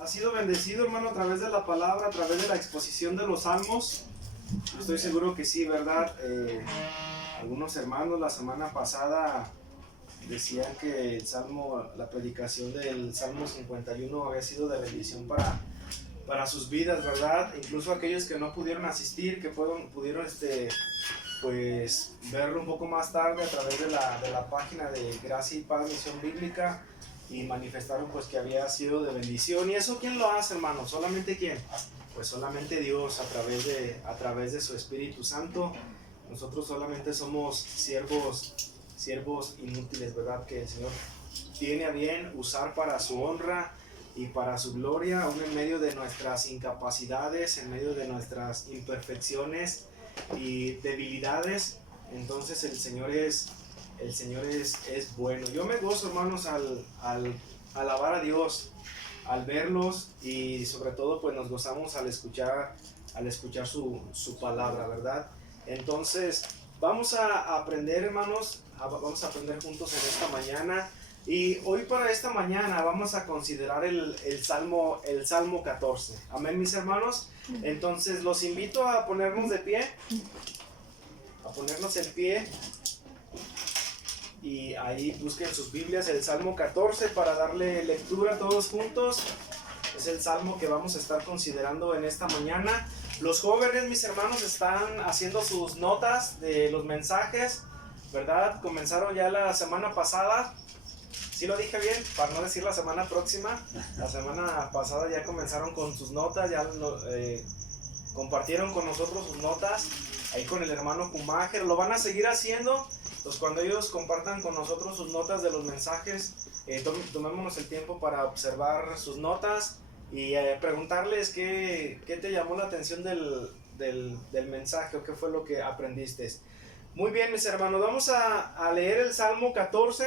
¿Ha sido bendecido, hermano, a través de la palabra, a través de la exposición de los salmos? Estoy seguro que sí, ¿verdad? Algunos hermanos la semana pasada decían que el salmo, la predicación del Salmo 51 había sido de bendición para sus vidas, ¿verdad? Incluso aquellos que no pudieron asistir, que pudieron pues verlo un poco más tarde a través de la página de Gracia y Paz Misión Bíblica, y manifestaron pues que había sido de bendición. ¿Y eso quién lo hace, hermano? ¿Solamente quién? Pues solamente Dios, a través de su Espíritu Santo. Nosotros solamente somos siervos inútiles, ¿verdad? Que el Señor tiene a bien usar para su honra y para su gloria, aún en medio de nuestras incapacidades, en medio de nuestras imperfecciones y debilidades. Entonces el Señor es bueno. Yo me gozo, hermanos, al alabar a Dios, al verlos, y sobre todo pues nos gozamos al escuchar su palabra, ¿verdad? Entonces vamos a aprender, hermanos, vamos a aprender juntos en esta mañana. Y hoy, para esta mañana, vamos a considerar el Salmo 14. Amén, mis hermanos. Entonces los invito a ponernos de pie, a ponernos en pie, y ahí busquen sus Biblias, el Salmo 14, para darle lectura todos juntos. Es el salmo que vamos a estar considerando en esta mañana. Los jóvenes, mis hermanos, están haciendo sus notas de los mensajes, ¿verdad? Comenzaron ya la semana pasada. ¿Sí lo dije bien? Para no decir la semana próxima. La semana pasada ya comenzaron con sus notas, ya compartieron con nosotros sus notas, ahí con el hermano Kumager. Lo van a seguir haciendo. Pues cuando ellos compartan con nosotros sus notas de los mensajes, tomémonos el tiempo para observar sus notas y preguntarles qué te llamó la atención del mensaje, o qué fue lo que aprendiste. Muy bien, mis hermanos, vamos a leer el Salmo 14,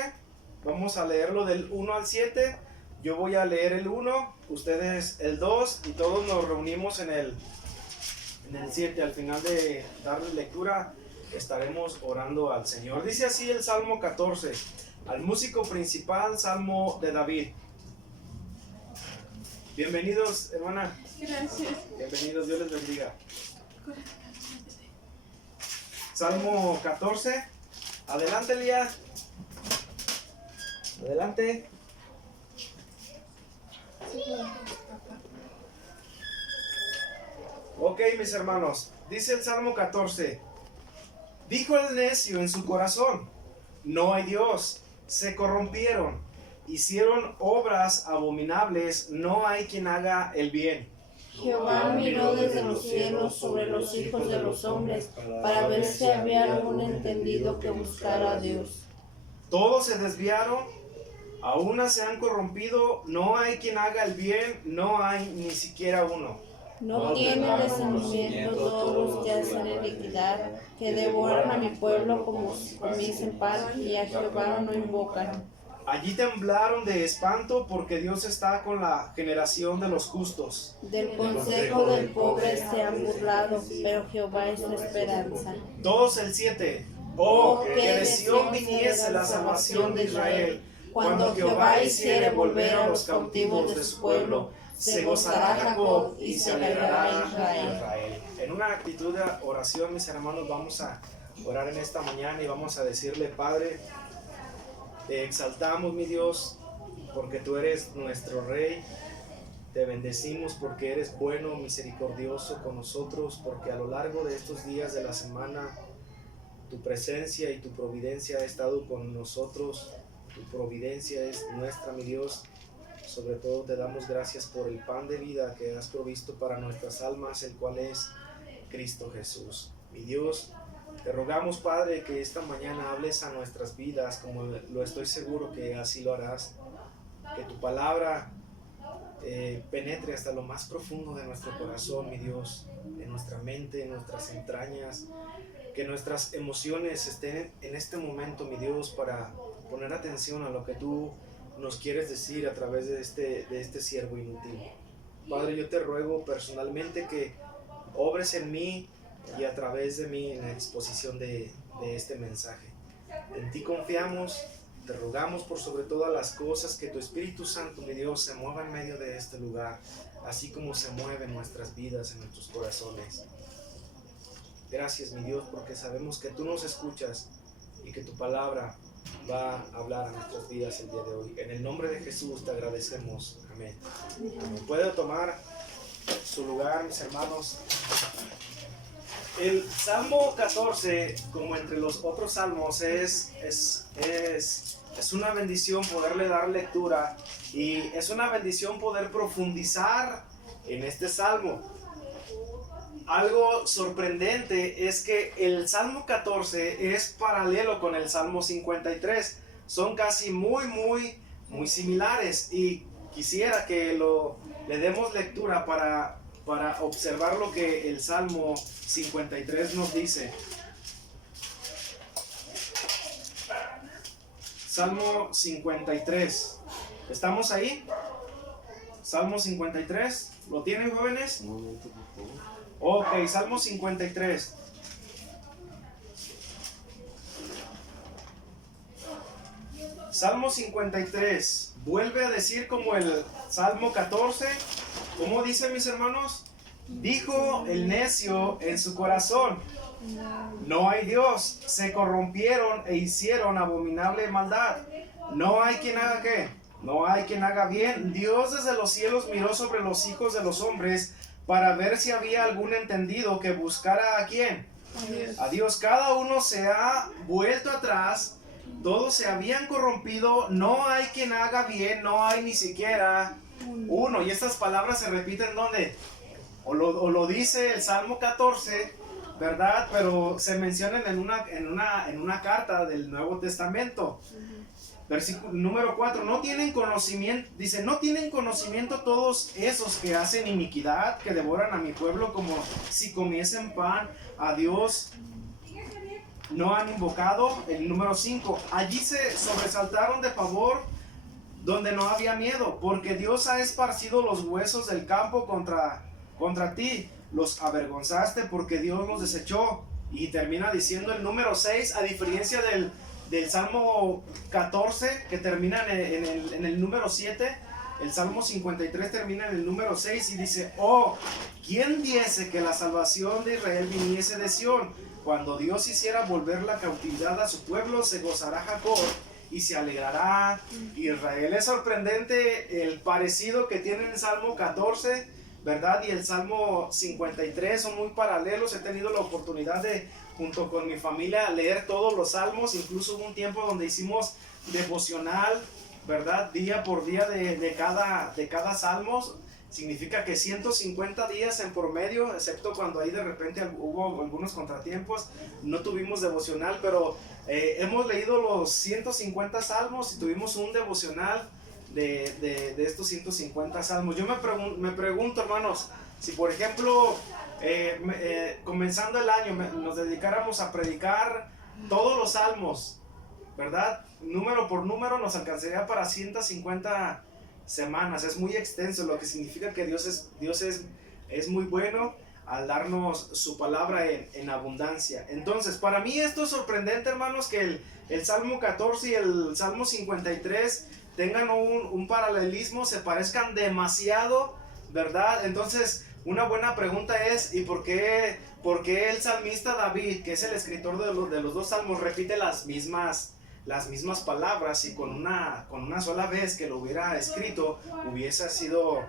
vamos a leerlo del 1 al 7, yo voy a leer el 1, ustedes el 2, y todos nos reunimos en el 7. Al final de darle lectura estaremos orando al Señor. Dice así el Salmo 14, al músico principal, Salmo de David. Bienvenidos, hermana. Gracias. Bienvenidos, Dios les bendiga. Salmo 14. Adelante, Lía. Adelante. Ok, mis hermanos. Dice el Salmo 14. Dijo el necio en su corazón: no hay Dios. Se corrompieron, hicieron obras abominables, no hay quien haga el bien. Jehová miró desde los cielos sobre los hijos de los hombres para ver si había algún entendido que buscara a Dios. Todos se desviaron, a una se han corrompido, no hay quien haga el bien, no hay ni siquiera uno. No tienen discernimiento todos los que hacen iniquidad, que devoran a mi pueblo como mis en pan, y a Jehová no invocan. Allí temblaron de espanto, porque Dios está con la generación de los justos. Del consejo del pobre se han burlado, pero Jehová es su esperanza. Todos el 7. Oh, que de Sión viniese la salvación de Israel. Cuando Jehová hiciere volver a los cautivos de su pueblo, se gozará Jacob y se alegrará Israel. En una actitud de oración, mis hermanos, vamos a orar en esta mañana y vamos a decirle: Padre, te exaltamos, mi Dios, porque tú eres nuestro Rey. Te bendecimos porque eres bueno, misericordioso con nosotros, porque a lo largo de estos días de la semana tu presencia y tu providencia ha estado con nosotros. Tu providencia es nuestra, mi Dios. Sobre todo te damos gracias por el pan de vida que has provisto para nuestras almas, el cual es Cristo Jesús. Mi Dios, te rogamos, Padre, que esta mañana hables a nuestras vidas, como lo estoy seguro que así lo harás. Que tu palabra penetre hasta lo más profundo de nuestro corazón, mi Dios, en nuestra mente, en nuestras entrañas. Que nuestras emociones estén en este momento, mi Dios, para poner atención a lo que tú nos quieres decir a través de este siervo inútil. Padre, yo te ruego personalmente que obres en mí y a través de mí en la exposición de este mensaje. En ti confiamos Te rogamos por sobre todas las cosas que tu Espíritu Santo, mi Dios, se mueva en medio de este lugar, así como se mueve en nuestras vidas, en nuestros corazones. Gracias, mi Dios, porque sabemos que tú nos escuchas y que tu palabra va a hablar a nuestras vidas el día de hoy. En el nombre de Jesús te agradecemos. Amén. Puede tomar su lugar, mis hermanos. El Salmo 14, como entre los otros salmos, es una bendición poderle dar lectura y es una bendición poder profundizar en este salmo. Algo sorprendente es que el Salmo 14 es paralelo con el Salmo 53. Son casi muy similares y quisiera que le demos lectura para observar lo que el Salmo 53 nos dice. Salmo 53. ¿Estamos ahí? Salmo 53. ¿Lo tienen, jóvenes? Ok, Salmo 53. Salmo 53 vuelve a decir como el Salmo 14. ¿Cómo dice, mis hermanos? Dijo el necio en su corazón: no hay Dios. Se corrompieron e hicieron abominable maldad. No hay quien haga ¿qué? No hay quien haga bien. Dios desde los cielos miró sobre los hijos de los hombres para ver si había algún entendido que buscara ¿a quién? A Dios. Cada uno se ha vuelto atrás, todos se habían corrompido, no hay quien haga bien, no hay ni siquiera uno. Y estas palabras se repiten ¿dónde? O lo dice el Salmo 14, ¿verdad? Pero se mencionan en una carta del Nuevo Testamento. Versículo número 4, no tienen conocimiento, dice, no tienen conocimiento todos esos que hacen iniquidad, que devoran a mi pueblo como si comiesen pan. A Dios no han invocado. El número 5, allí se sobresaltaron de pavor donde no había miedo, porque Dios ha esparcido los huesos del campo contra ti, los avergonzaste porque Dios los desechó. Y termina diciendo el número 6, a diferencia del Salmo 14, que termina en el número 7, el Salmo 53 termina en el número 6 y dice: oh, ¿quién diese que la salvación de Israel viniese de Sión? Cuando Dios hiciera volver la cautividad a su pueblo, se gozará Jacob y se alegrará Israel. Es sorprendente el parecido que tiene el Salmo 14, ¿verdad? Y el Salmo 53 son muy paralelos. He tenido la oportunidad de, junto con mi familia, leer todos los salmos. Incluso hubo un tiempo donde hicimos devocional, ¿verdad? Día por día de cada salmo. Significa que 150 días en promedio, excepto cuando ahí de repente hubo algunos contratiempos, no tuvimos devocional, pero hemos leído los 150 salmos y tuvimos un devocional de estos 150 salmos. Yo me pregunto, hermanos, si por ejemplo comenzando el año nos dedicáramos a predicar todos los salmos, ¿verdad? Número por número nos alcanzaría para 150 semanas. Es muy extenso, lo que significa que Dios es muy bueno al darnos su palabra en abundancia. Entonces, para mí esto es sorprendente, hermanos, que el Salmo 14 y el Salmo 53 tengan un paralelismo, se parezcan demasiado, ¿verdad? Entonces, una buena pregunta es: ¿y por qué el salmista David, que es el escritor de los dos salmos, repite las mismas palabras, y con una sola vez que lo hubiera escrito hubiese sido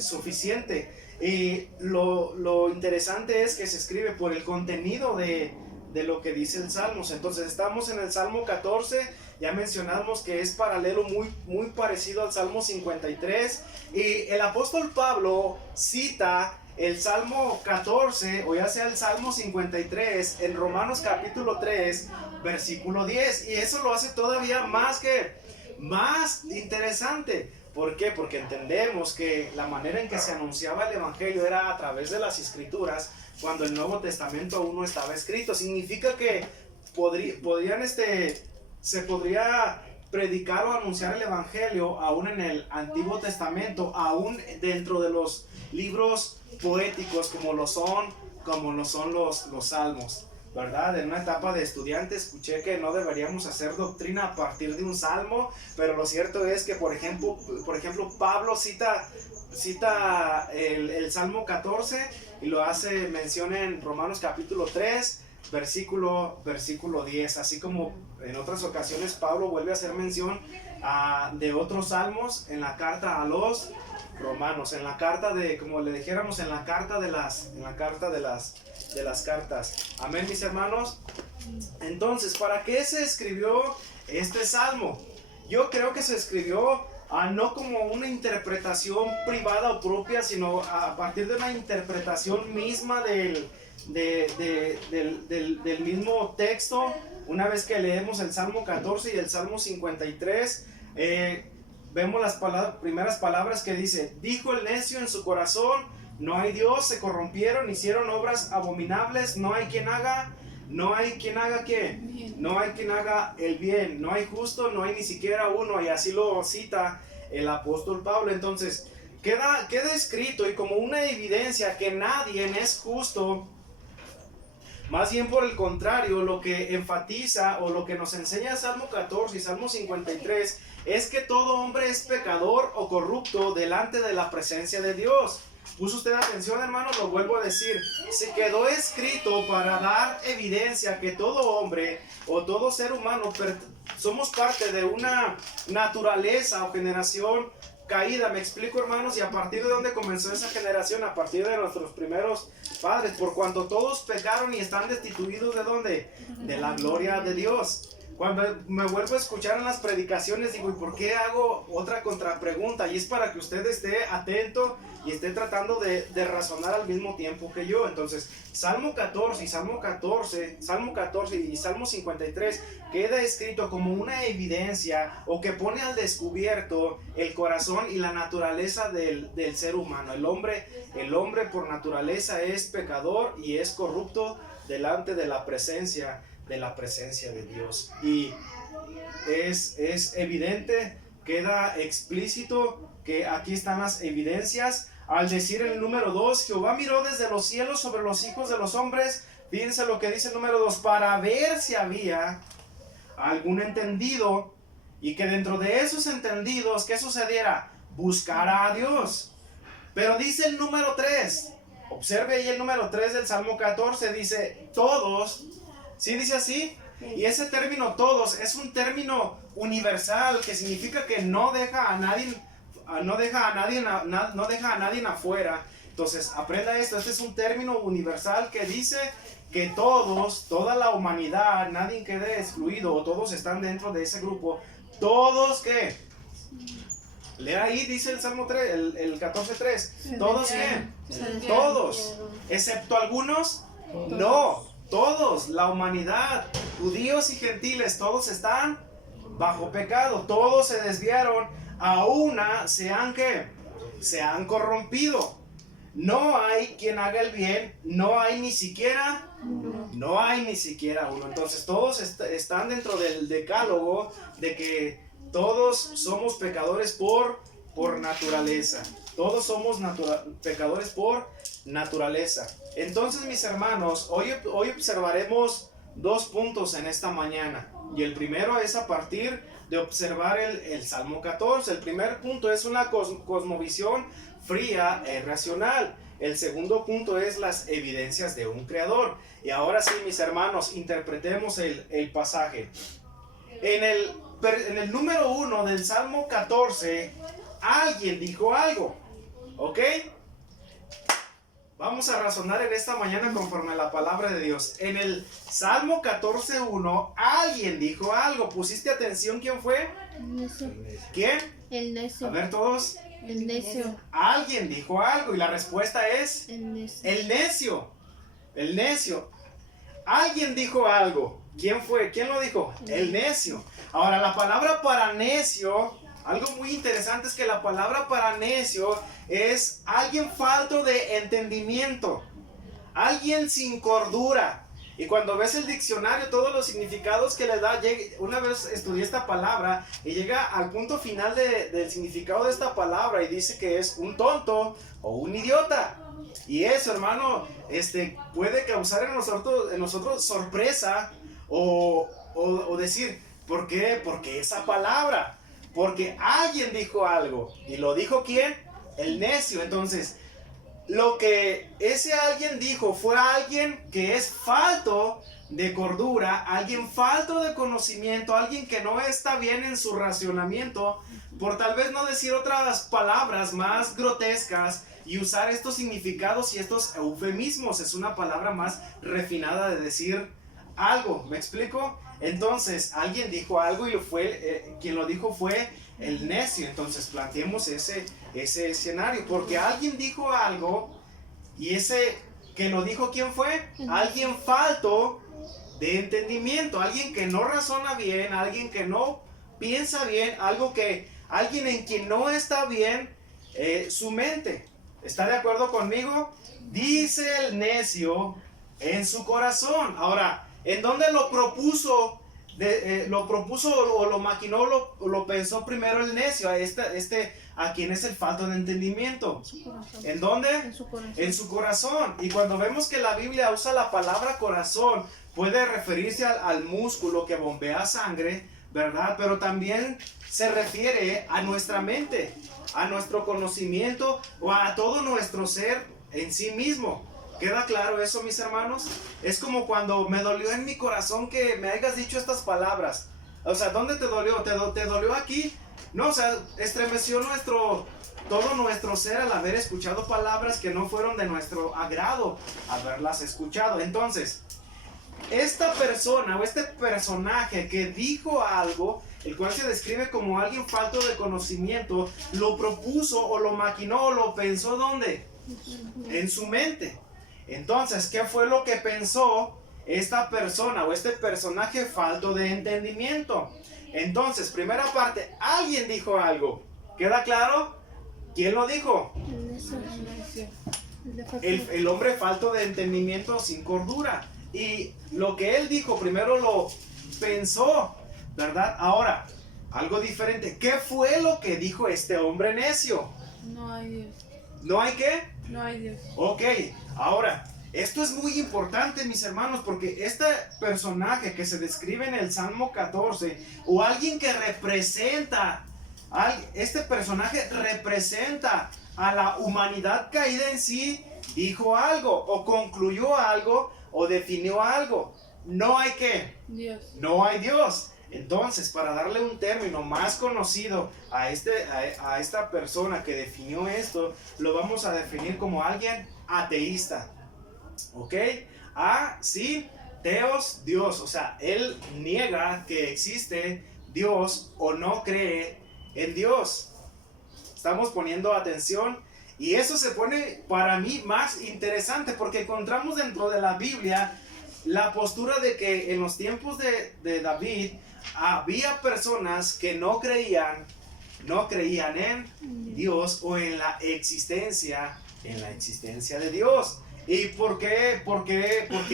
suficiente? Y lo interesante es que se escribe por el contenido de lo que dice el Salmo. Entonces estamos en el Salmo 14, ya mencionamos que es paralelo, muy parecido al Salmo 53, y el apóstol Pablo cita el Salmo 14, o ya sea el Salmo 53, en Romanos capítulo 3, versículo 10, y eso lo hace todavía más interesante. ¿Por qué? Porque entendemos que la manera en que se anunciaba el Evangelio era a través de las Escrituras, cuando el Nuevo Testamento aún no estaba escrito. Significa que se podría predicar o anunciar el Evangelio aún en el Antiguo Testamento, aún dentro de los libros poéticos como lo son los Salmos. ¿verdad? En una etapa de estudiante escuché que no deberíamos hacer doctrina a partir de un salmo, pero lo cierto es que, por ejemplo Pablo cita el Salmo 14 y lo hace mención en Romanos capítulo 3, versículo 10, así como en otras ocasiones Pablo vuelve a hacer mención de otros salmos en la carta a los Romanos, en la carta de, como le dijéramos, en la carta de las cartas. Amén, mis hermanos. Entonces, ¿para qué se escribió este salmo? Yo creo que se escribió no como una interpretación privada o propia, sino a partir de una interpretación misma del mismo texto. Una vez que leemos el Salmo 14 y el Salmo 53, vemos las primeras palabras que dice: dijo el necio en su corazón, no hay Dios, se corrompieron, hicieron obras abominables, no hay quien haga ¿qué? No hay quien haga el bien, no hay justo, no hay ni siquiera uno, y así lo cita el apóstol Pablo. Entonces queda escrito y como una evidencia que nadie es justo. Más bien por el contrario, lo que enfatiza o lo que nos enseña Salmo 14 y Salmo 53 es que todo hombre es pecador o corrupto delante de la presencia de Dios. ¿Puso usted atención, hermano? Lo vuelvo a decir. Se quedó escrito para dar evidencia que todo hombre o todo ser humano somos parte de una naturaleza o generación caída. Me explico, hermanos, y a partir de dónde comenzó esa generación, a partir de nuestros primeros padres, por cuanto todos pecaron y están destituidos de dónde, de la gloria de Dios. Cuando me vuelvo a escuchar en las predicaciones, digo, ¿y por qué hago otra contrapregunta? Y es para que usted esté atento y esté tratando de razonar al mismo tiempo que yo. Entonces, Salmo 14 y Salmo 53 queda escrito como una evidencia o que pone al descubierto el corazón y la naturaleza del ser humano. El hombre por naturaleza es pecador y es corrupto delante de la presencia de Dios. Y es evidente, queda explícito que aquí están las evidencias al decir en el número 2: Jehová miró desde los cielos sobre los hijos de los hombres. Fíjense lo que dice el número 2: para ver si había algún entendido, y que dentro de esos entendidos, ¿qué sucediera? Buscara a Dios. Pero dice el número 3, observe ahí el número 3 del Salmo 14, dice todos. ¿Sí dice así? Y ese término todos es un término universal que significa que no deja a nadie afuera. Entonces, aprenda esto, este es un término universal que dice que todos, toda la humanidad, nadie quede excluido, o todos están dentro de ese grupo. Todos, ¿qué? Lea ahí, dice el Salmo 3, el 14:3. ¿Todos qué? Todos, excepto algunos, no. Todos, la humanidad, judíos y gentiles, todos están bajo pecado, todos se desviaron, a una se han corrompido. No hay quien haga el bien, no hay ni siquiera uno. Entonces todos están dentro del decálogo de que todos somos pecadores por naturaleza. Todos somos pecadores por naturaleza. Entonces, mis hermanos, hoy observaremos dos puntos en esta mañana. Y el primero es a partir de observar el Salmo 14. El primer punto es una cosmovisión fría e racional. El segundo punto es las evidencias de un creador. Y ahora sí, mis hermanos, interpretemos el pasaje. En el número 1 del Salmo 14, alguien dijo algo. ¿Ok? Vamos a razonar en esta mañana conforme a la palabra de Dios. En el Salmo 14:1, alguien dijo algo. ¿Pusiste atención quién fue? El necio. ¿Quién? El necio. A ver todos. El necio. Alguien dijo algo y la respuesta es El necio. el necio. El necio. Alguien dijo algo. ¿Quién fue? ¿Quién lo dijo? El necio. Ahora, la palabra para necio, algo muy interesante es que la palabra para necio es alguien falto de entendimiento, alguien sin cordura. Y cuando ves el diccionario, todos los significados que le da, una vez estudié esta palabra y llega al punto final del significado de esta palabra y dice que es un tonto o un idiota. Y eso, hermano, puede causar en nosotros sorpresa o decir, ¿por qué? Porque esa palabra, porque alguien dijo algo. ¿Y lo dijo quién? El necio. Entonces, lo que ese alguien dijo fue alguien que es falto de cordura, alguien falto de conocimiento, alguien que no está bien en su racionamiento, por tal vez no decir otras palabras más grotescas y usar estos significados y estos eufemismos. Es una palabra más refinada de decir algo, ¿me explico? Entonces, alguien dijo algo y quien lo dijo fue el necio. Entonces, planteemos ese escenario, porque alguien dijo algo y ese que lo dijo, ¿quién fue? Alguien falto de entendimiento, alguien que no razona bien, alguien que no piensa bien, alguien en quien no está bien su mente. ¿Está de acuerdo conmigo? Dice el necio en su corazón. Ahora, ¿en dónde lo propuso? Lo propuso o lo maquinó o lo pensó primero el necio, a quien es el falto de entendimiento. ¿En dónde? En su corazón. En su corazón. Y cuando vemos que la Biblia usa la palabra corazón, puede referirse al músculo que bombea sangre, ¿verdad? Pero también se refiere a nuestra mente, a nuestro conocimiento o a todo nuestro ser en sí mismo. ¿Queda claro eso, mis hermanos? Es como cuando me dolió en mi corazón que me hayas dicho estas palabras. O sea, ¿dónde te dolió? ¿Te dolió aquí? No, o sea, estremeció todo nuestro ser al haber escuchado palabras que no fueron de nuestro agrado, haberlas escuchado. Entonces, esta persona o este personaje que dijo algo, el cual se describe como alguien falto de conocimiento, lo propuso o lo maquinó o lo pensó, ¿dónde? En su mente. Entonces, ¿qué fue lo que pensó esta persona o este personaje falto de entendimiento? Entonces, primera parte, alguien dijo algo. ¿Queda claro? ¿Quién lo dijo? El hombre falto de entendimiento sin cordura. Y lo que él dijo, primero lo pensó, ¿verdad? Ahora, algo diferente. ¿Qué fue lo que dijo este hombre necio? No hay Dios. ¿No hay qué? No hay Dios. Ok, ahora, esto es muy importante, mis hermanos, porque este personaje que se describe en el Salmo 14, o alguien que representa, este personaje representa a la humanidad caída en sí, dijo algo, o concluyó algo, o definió algo. No hay qué. Dios. No hay Dios. Entonces, para darle un término más conocido a esta persona que definió esto, lo vamos a definir como alguien ateísta. ¿Ok? Sí, teos, Dios. O sea, él niega que existe Dios o no cree en Dios. Estamos poniendo atención. Y eso se pone para mí más interesante porque encontramos dentro de la Biblia la postura de que en los tiempos de David había personas que no creían en Dios o en la existencia de Dios. ¿Y por qué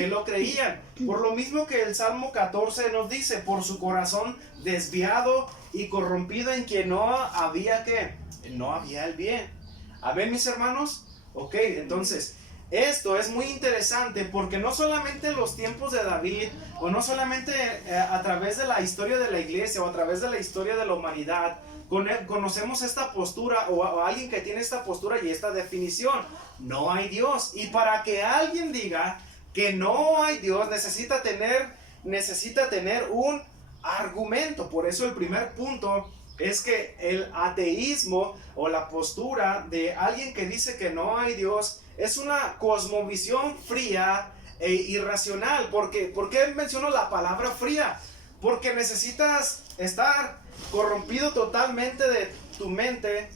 lo creían? Por lo mismo que el Salmo 14 nos dice, por su corazón desviado y corrompido en quien no había el bien. A ver, mis hermanos, ok, entonces esto es muy interesante porque no solamente en los tiempos de David o no solamente a través de la historia de la iglesia o a través de la historia de la humanidad conocemos esta postura o alguien que tiene esta postura y esta definición. No hay Dios. Y para que alguien diga que no hay Dios necesita tener un argumento. Por eso el primer punto es que el ateísmo o la postura de alguien que dice que no hay Dios es una cosmovisión fría e irracional. ¿Por qué menciono la palabra fría? Porque necesitas estar corrompido totalmente de tu mente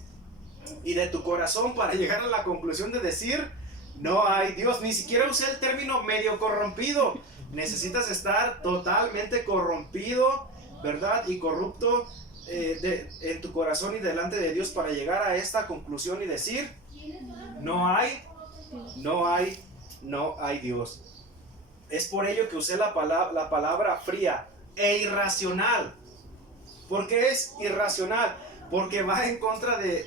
y de tu corazón para llegar a la conclusión de decir no hay Dios. Ni siquiera usé el término medio corrompido. Necesitas estar totalmente corrompido, ¿verdad? Y corrupto en tu corazón y delante de Dios para llegar a esta conclusión y decir no hay Dios. Es por ello que usé la palabra fría e irracional. ¿Por qué es irracional? Porque va en contra de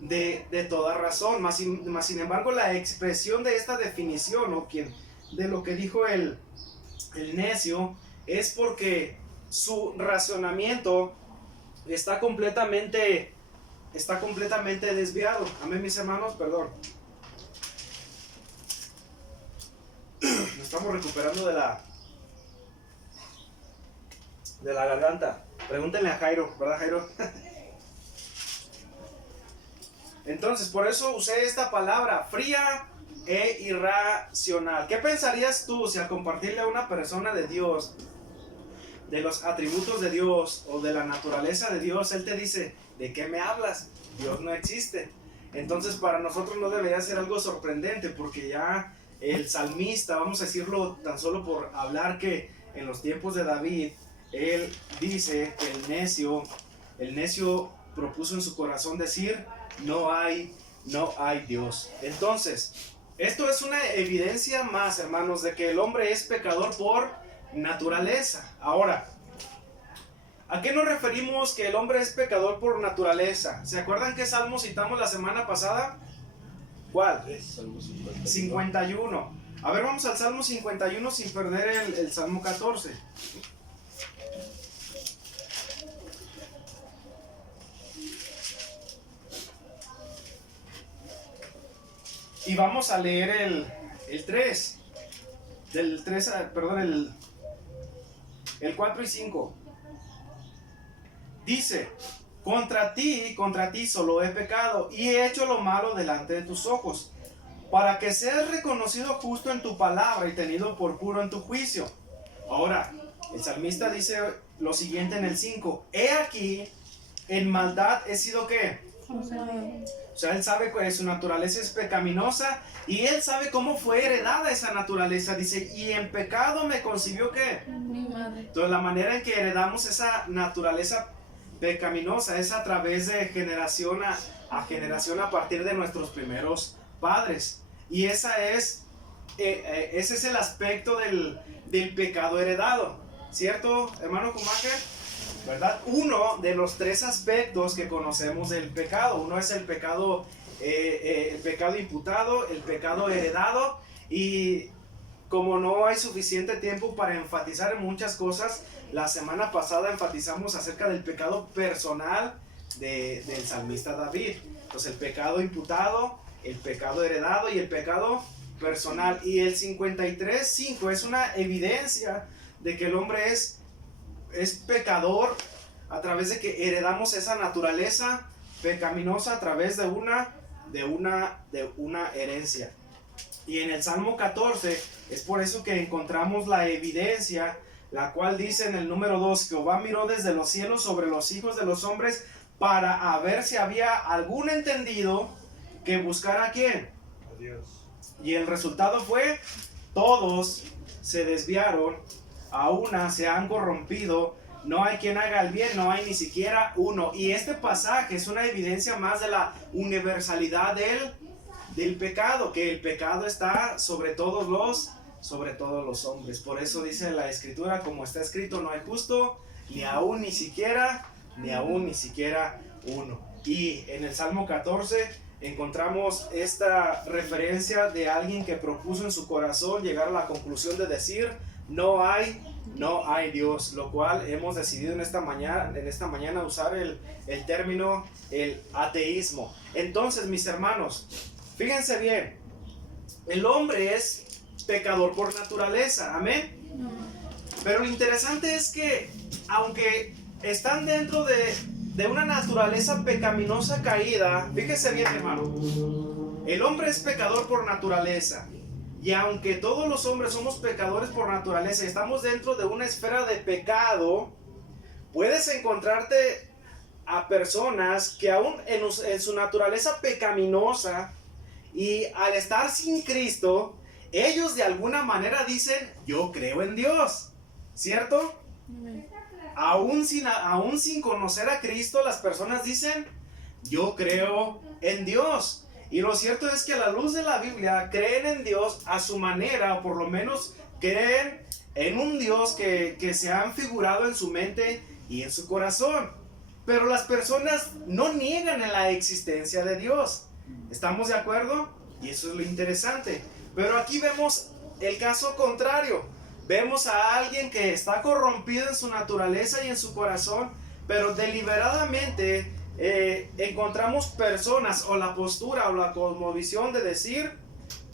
de toda razón. Más sin embargo, la expresión de esta definición, o de lo que dijo el necio, es porque su razonamiento está completamente desviado. Amén, mis hermanos, perdón. Nos estamos recuperando de la garganta. Pregúntenle a Jairo, ¿verdad, Jairo? Entonces, por eso usé esta palabra, fría e irracional. ¿Qué pensarías tú si al compartirle a una persona de Dios, de los atributos de Dios o de la naturaleza de Dios, él te dice, ¿de qué me hablas? Dios no existe. Entonces, para nosotros no debería ser algo sorprendente, porque ya el salmista, vamos a decirlo tan solo por hablar, que en los tiempos de David, él dice que el necio propuso en su corazón decir, no hay Dios. Entonces, esto es una evidencia más, hermanos, de que el hombre es pecador por naturaleza. Ahora, ¿a qué nos referimos que el hombre es pecador por naturaleza? ¿Se acuerdan qué salmo citamos la semana pasada? ¿Cuál? Salmo 51. A ver, vamos al Salmo 51 sin perder el Salmo 14. Y vamos a leer el 3. Del 3, perdón, el 4 y 5. Dice, contra ti solo he pecado y he hecho lo malo delante de tus ojos, para que seas reconocido justo en tu palabra y tenido por puro en tu juicio. Ahora, el salmista dice lo siguiente en el 5. He aquí, en maldad he sido ¿qué? O sea, él sabe que su naturaleza es pecaminosa y él sabe cómo fue heredada esa naturaleza. Dice, y en pecado me concibió ¿qué? Mi madre. Entonces, la manera en que heredamos esa naturaleza pecaminosa es a través de generación a generación a partir de nuestros primeros padres. Y ese es el aspecto del pecado heredado, ¿cierto, hermano Kumaker? ¿Verdad? Uno de los 3 aspectos que conocemos del pecado. Uno es el pecado imputado, el pecado heredado, y como no hay suficiente tiempo para enfatizar en muchas cosas, la semana pasada enfatizamos acerca del pecado personal del salmista David. Entonces, el pecado imputado, el pecado heredado y el pecado personal. Y el 53:5 es una evidencia de que el hombre es pecador a través de que heredamos esa naturaleza pecaminosa a través de una herencia. Y en el Salmo 14 es por eso que encontramos la evidencia, la cual dice en el número 2, Jehová miró desde los cielos sobre los hijos de los hombres para ver si había algún entendido que buscara a quién. A Dios. Y el resultado fue, todos se desviaron, a una se han corrompido, no hay quien haga el bien, no hay ni siquiera uno. Y este pasaje es una evidencia más de la universalidad del pecado, que el pecado está sobre todos los hombres. Por eso dice la Escritura, como está escrito, no hay justo, ni aún ni siquiera uno. Y en el Salmo 14 encontramos esta referencia de alguien que propuso en su corazón llegar a la conclusión de decir, no hay Dios, lo cual hemos decidido en esta mañana usar el término el ateísmo. Entonces, mis hermanos, fíjense bien, el hombre es pecador por naturaleza, amén. Pero lo interesante es que aunque están dentro de una naturaleza pecaminosa caída, fíjense bien, hermano, el hombre es pecador por naturaleza. Y aunque todos los hombres somos pecadores por naturaleza y estamos dentro de una esfera de pecado, puedes encontrarte a personas que aún en su naturaleza pecaminosa y al estar sin Cristo, ellos de alguna manera dicen, yo creo en Dios, ¿cierto? Aún sin conocer a Cristo, las personas dicen, yo creo en Dios. Y lo cierto es que a la luz de la Biblia creen en Dios a su manera, o por lo menos creen en un Dios que se han figurado en su mente y en su corazón. pero las personas no niegan en la existencia de Dios. ¿Estamos de acuerdo? Y eso es lo interesante. Pero aquí vemos el caso contrario. Vemos a alguien que está corrompido en su naturaleza y en su corazón, pero deliberadamente encontramos personas o la postura o la cosmovisión de decir,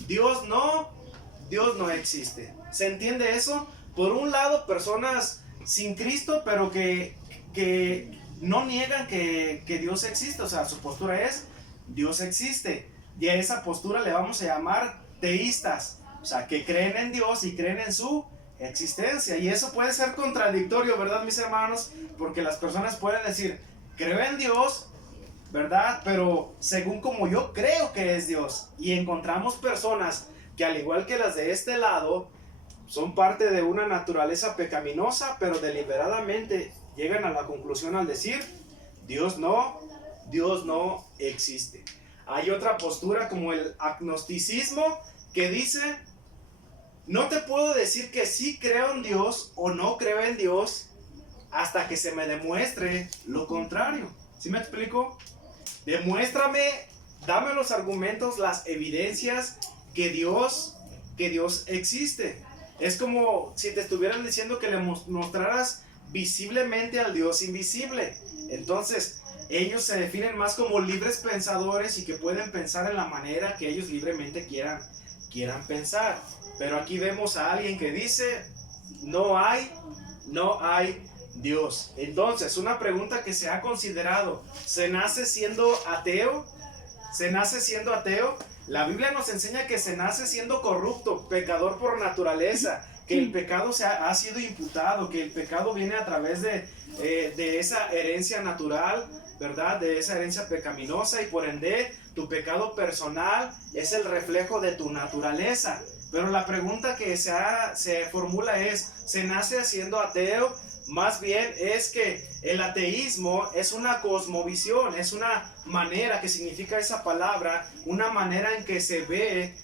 Dios no existe. ¿Se entiende eso? Por un lado, personas sin Cristo, pero que no niegan que Dios existe. O sea, su postura es, Dios existe. Y a esa postura le vamos a llamar teístas. O sea, que creen en Dios y creen en su existencia. Y eso puede ser contradictorio, ¿verdad, mis hermanos? Porque las personas pueden decir, creo en Dios, ¿verdad? Pero según como yo creo que es Dios. Y encontramos personas que, al igual que las de este lado, son parte de una naturaleza pecaminosa, pero deliberadamente llegan a la conclusión al decir, Dios no existe. Hay otra postura como el agnosticismo que dice, no te puedo decir que sí creo en Dios o no creo en Dios hasta que se me demuestre lo contrario. ¿Sí me explico? Demuéstrame, dame los argumentos, las evidencias que Dios existe. Es como si te estuvieran diciendo que le mostraras visiblemente al Dios invisible. Entonces, ellos se definen más como libres pensadores y que pueden pensar en la manera que ellos libremente quieran pensar. Pero aquí vemos a alguien que dice, no hay Dios. Entonces, una pregunta que se ha considerado, ¿se nace siendo ateo? ¿Se nace siendo ateo? La Biblia nos enseña que se nace siendo corrupto, pecador por naturaleza, que el pecado ha sido imputado, que el pecado viene a través de esa herencia natural, ¿verdad? De esa herencia pecaminosa, y por ende tu pecado personal es el reflejo de tu naturaleza. Pero la pregunta que se formula es, ¿se nace siendo ateo? Más bien es que el ateísmo es una cosmovisión, es una manera, que significa esa palabra, una manera en que se ven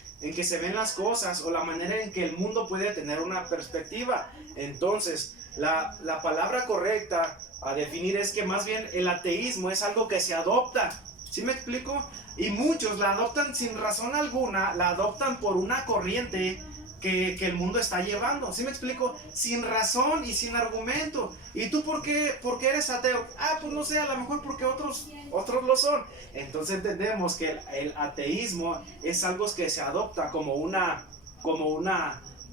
las cosas, o la manera en que el mundo puede tener una perspectiva. Entonces, la palabra correcta a definir es que más bien el ateísmo es algo que se adopta. ¿Sí me explico? Y muchos la adoptan sin razón alguna, la adoptan por una corriente que el mundo está llevando. ¿Sí me explico? Sin razón y sin argumento. ¿Y tú por qué eres ateo? Pues no sé, a lo mejor porque otros lo son. Entonces entendemos que el ateísmo es algo que se adopta como una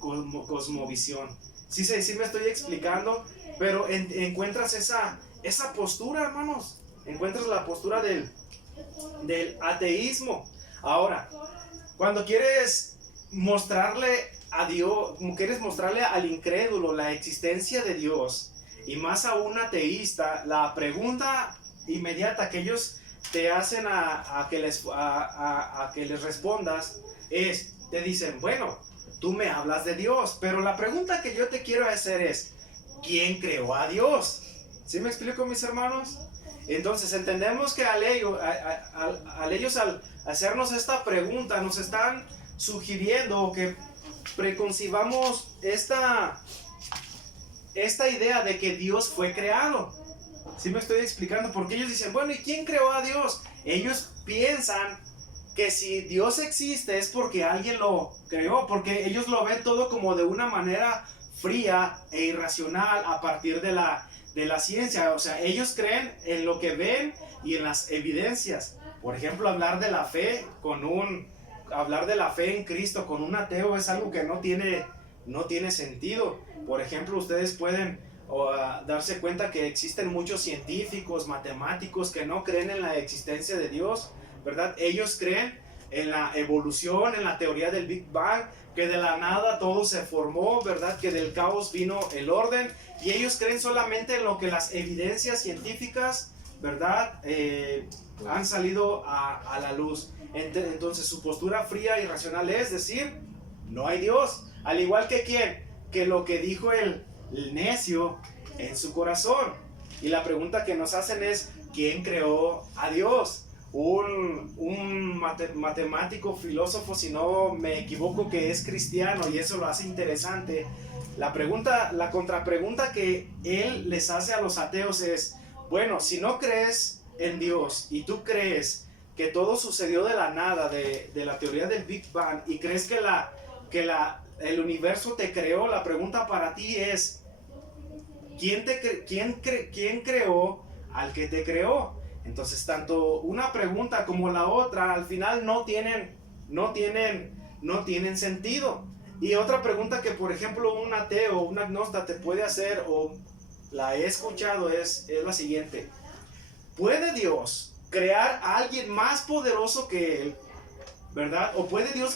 cosmovisión. Sí me estoy explicando, pero encuentras esa postura, hermanos. Encuentras la postura del ateísmo. Ahora, cuando quieres mostrarle a Dios, quieres mostrarle al incrédulo la existencia de Dios, y más a un ateísta, la pregunta inmediata que ellos te hacen a que les respondas es, te dicen, bueno, tú me hablas de Dios, pero la pregunta que yo te quiero hacer es, ¿quién creó a Dios? ¿Sí me explico, mis hermanos? Entonces entendemos que al hacernos esta pregunta nos están sugiriendo que preconcibamos esta idea de que Dios fue creado. ¿Sí me estoy explicando? Porque ellos dicen, bueno, ¿y quién creó a Dios? Ellos piensan que si Dios existe es porque alguien lo creó, porque ellos lo ven todo como de una manera fría e irracional a partir de la ciencia. O sea, ellos creen en lo que ven y en las evidencias. Por ejemplo, hablar de la fe en Cristo con un ateo es algo que no tiene sentido. Por ejemplo, ustedes pueden darse cuenta que existen muchos científicos, matemáticos que no creen en la existencia de Dios, ¿verdad? Ellos creen en la evolución, en la teoría del Big Bang, que de la nada todo se formó, ¿verdad? Que del caos vino el orden, y ellos creen solamente en lo que las evidencias científicas, ¿verdad? Han salido a la luz. Entonces su postura fría y racional es decir, no hay Dios. Al igual que ¿quién? Que lo que dijo el necio en su corazón. Y la pregunta que nos hacen es, ¿quién creó a Dios? Un matemático, filósofo, si no me equivoco, que es cristiano, y eso lo hace interesante. La contrapregunta que él les hace a los ateos es, Bueno, si no crees en Dios y tú crees que todo sucedió de la nada, de la teoría del Big Bang, y crees que el universo te creó, la pregunta para ti es, ¿quién creó al que te creó? Entonces, tanto una pregunta como la otra al final no tienen sentido. Y otra pregunta que, por ejemplo, un ateo o un agnóstico te puede hacer, o la he escuchado, es la siguiente: ¿puede Dios crear a alguien más poderoso que Él? ¿Verdad? ¿O puede Dios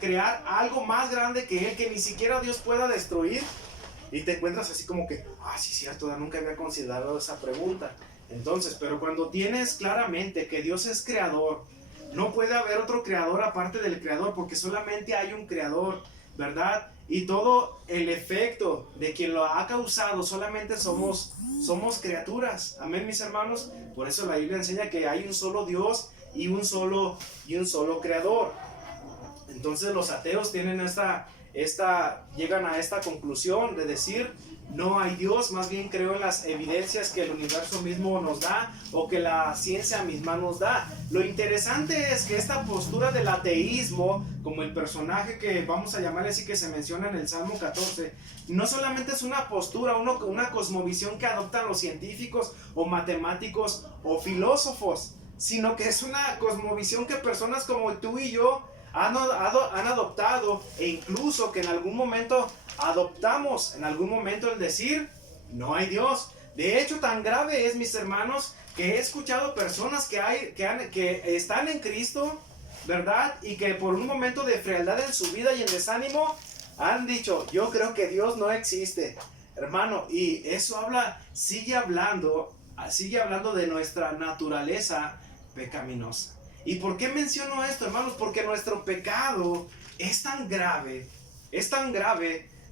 crear algo más grande que Él que ni siquiera Dios pueda destruir? Y te encuentras así como que, sí, cierto, nunca había considerado esa pregunta. Entonces, pero cuando tienes claramente que Dios es creador, no puede haber otro creador aparte del creador, porque solamente hay un creador, ¿verdad? Y todo el efecto de quien lo ha causado, solamente somos criaturas. Amén, mis hermanos. Por eso la Biblia enseña que hay un solo Dios y un solo creador. Entonces los ateos tienen llegan a esta conclusión de decir, no hay Dios, más bien creo en las evidencias que el universo mismo nos da o que la ciencia misma nos da. Lo interesante es que esta postura del ateísmo, como el personaje que vamos a llamarle así que se menciona en el Salmo 14, no solamente es una postura, una cosmovisión que adoptan los científicos o matemáticos o filósofos, sino que es una cosmovisión que personas como tú y yo han adoptado, e incluso que en algún momento adoptamos, en algún momento el decir, no hay Dios. De hecho, tan grave es, mis hermanos, que he escuchado personas que están en Cristo, ¿verdad? Y que por un momento de frialdad en su vida y en desánimo, han dicho, yo creo que Dios no existe, hermano. Y eso sigue hablando de nuestra naturaleza pecaminosa. ¿Y por qué menciono esto, hermanos? Porque nuestro pecado es tan grave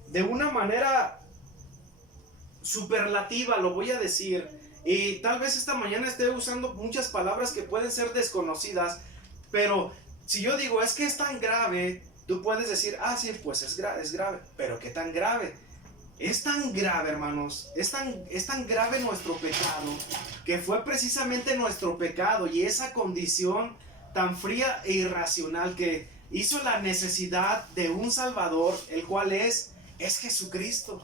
de una manera superlativa, lo voy a decir. Y tal vez esta mañana esté usando muchas palabras que pueden ser desconocidas, pero si yo digo, es que es tan grave, tú puedes decir, sí, pues es grave, pero ¿qué tan grave? Es tan grave, hermanos, es tan grave nuestro pecado, que fue precisamente nuestro pecado y esa condición tan fría e irracional que hizo la necesidad de un Salvador, el cual es Jesucristo,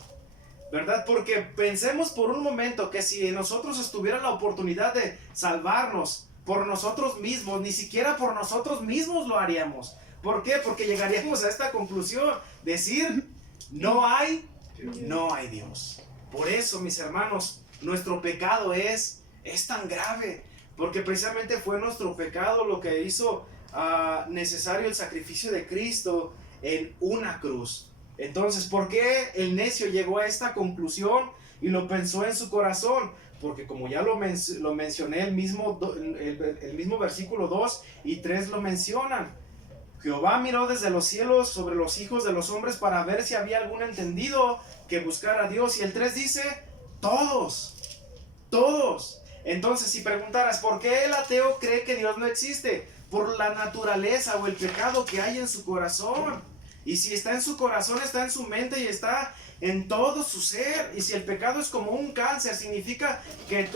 ¿verdad? Porque pensemos por un momento que si nosotros estuviera la oportunidad de salvarnos por nosotros mismos, ni siquiera por nosotros mismos lo haríamos. ¿Por qué? Porque llegaríamos a esta conclusión, decir, no hay Dios. Por eso, mis hermanos, nuestro pecado es tan grave, porque precisamente fue nuestro pecado lo que hizo necesario el sacrificio de Cristo en una cruz. Entonces, ¿por qué el necio llegó a esta conclusión y lo pensó en su corazón? Porque como ya lo mencioné, el mismo versículo 2 y 3 lo mencionan. Jehová miró desde los cielos sobre los hijos de los hombres para ver si había algún entendido que buscara a Dios. Y el 3 dice, todos. Entonces, si preguntaras, ¿por qué el ateo cree que Dios no existe? Por la naturaleza o el pecado que hay en su corazón. Y si está en su corazón, está en su mente y está en todo su ser. Y si el pecado es como un cáncer, significa que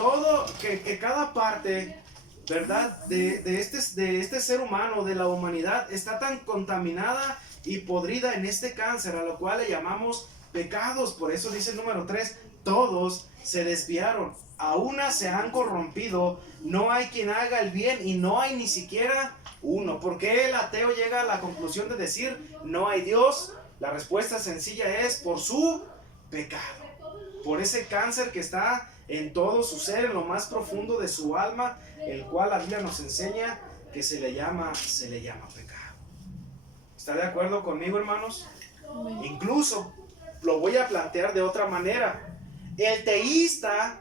que cada parte, ¿verdad? de este ser humano, de la humanidad, está tan contaminada y podrida en este cáncer, a lo cual le llamamos pecados. Por eso dice el número 3, todos se desviaron, a una se han corrompido, no hay quien haga el bien y no hay ni siquiera uno. ¿Por qué el ateo llega a la conclusión de decir no hay Dios? La respuesta sencilla es por su pecado, por ese cáncer que está en todo su ser, en lo más profundo de su alma, el cual la Biblia nos enseña que se le llama pecado. ¿Está de acuerdo conmigo, hermanos? Incluso lo voy a plantear de otra manera. El teísta,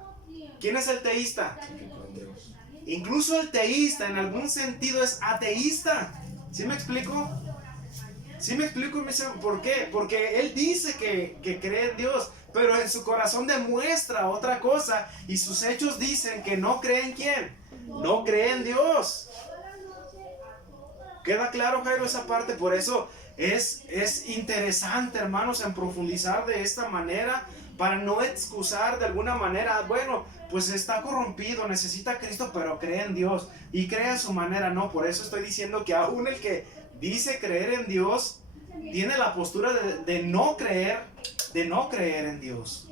¿quién es el teísta? Incluso el teísta en algún sentido es ateísta. ¿Sí me explico? ¿Por qué? Porque él dice que cree en Dios, pero en su corazón demuestra otra cosa y sus hechos dicen que no cree en ¿quién? No cree en Dios. ¿Queda claro, Jairo, esa parte? Por eso es interesante, hermanos, en profundizar de esta manera, para no excusar de alguna manera, bueno, pues está corrompido, necesita a Cristo, pero cree en Dios y cree a su manera. No, por eso estoy diciendo que aún el que dice creer en Dios tiene la postura de no creer en Dios.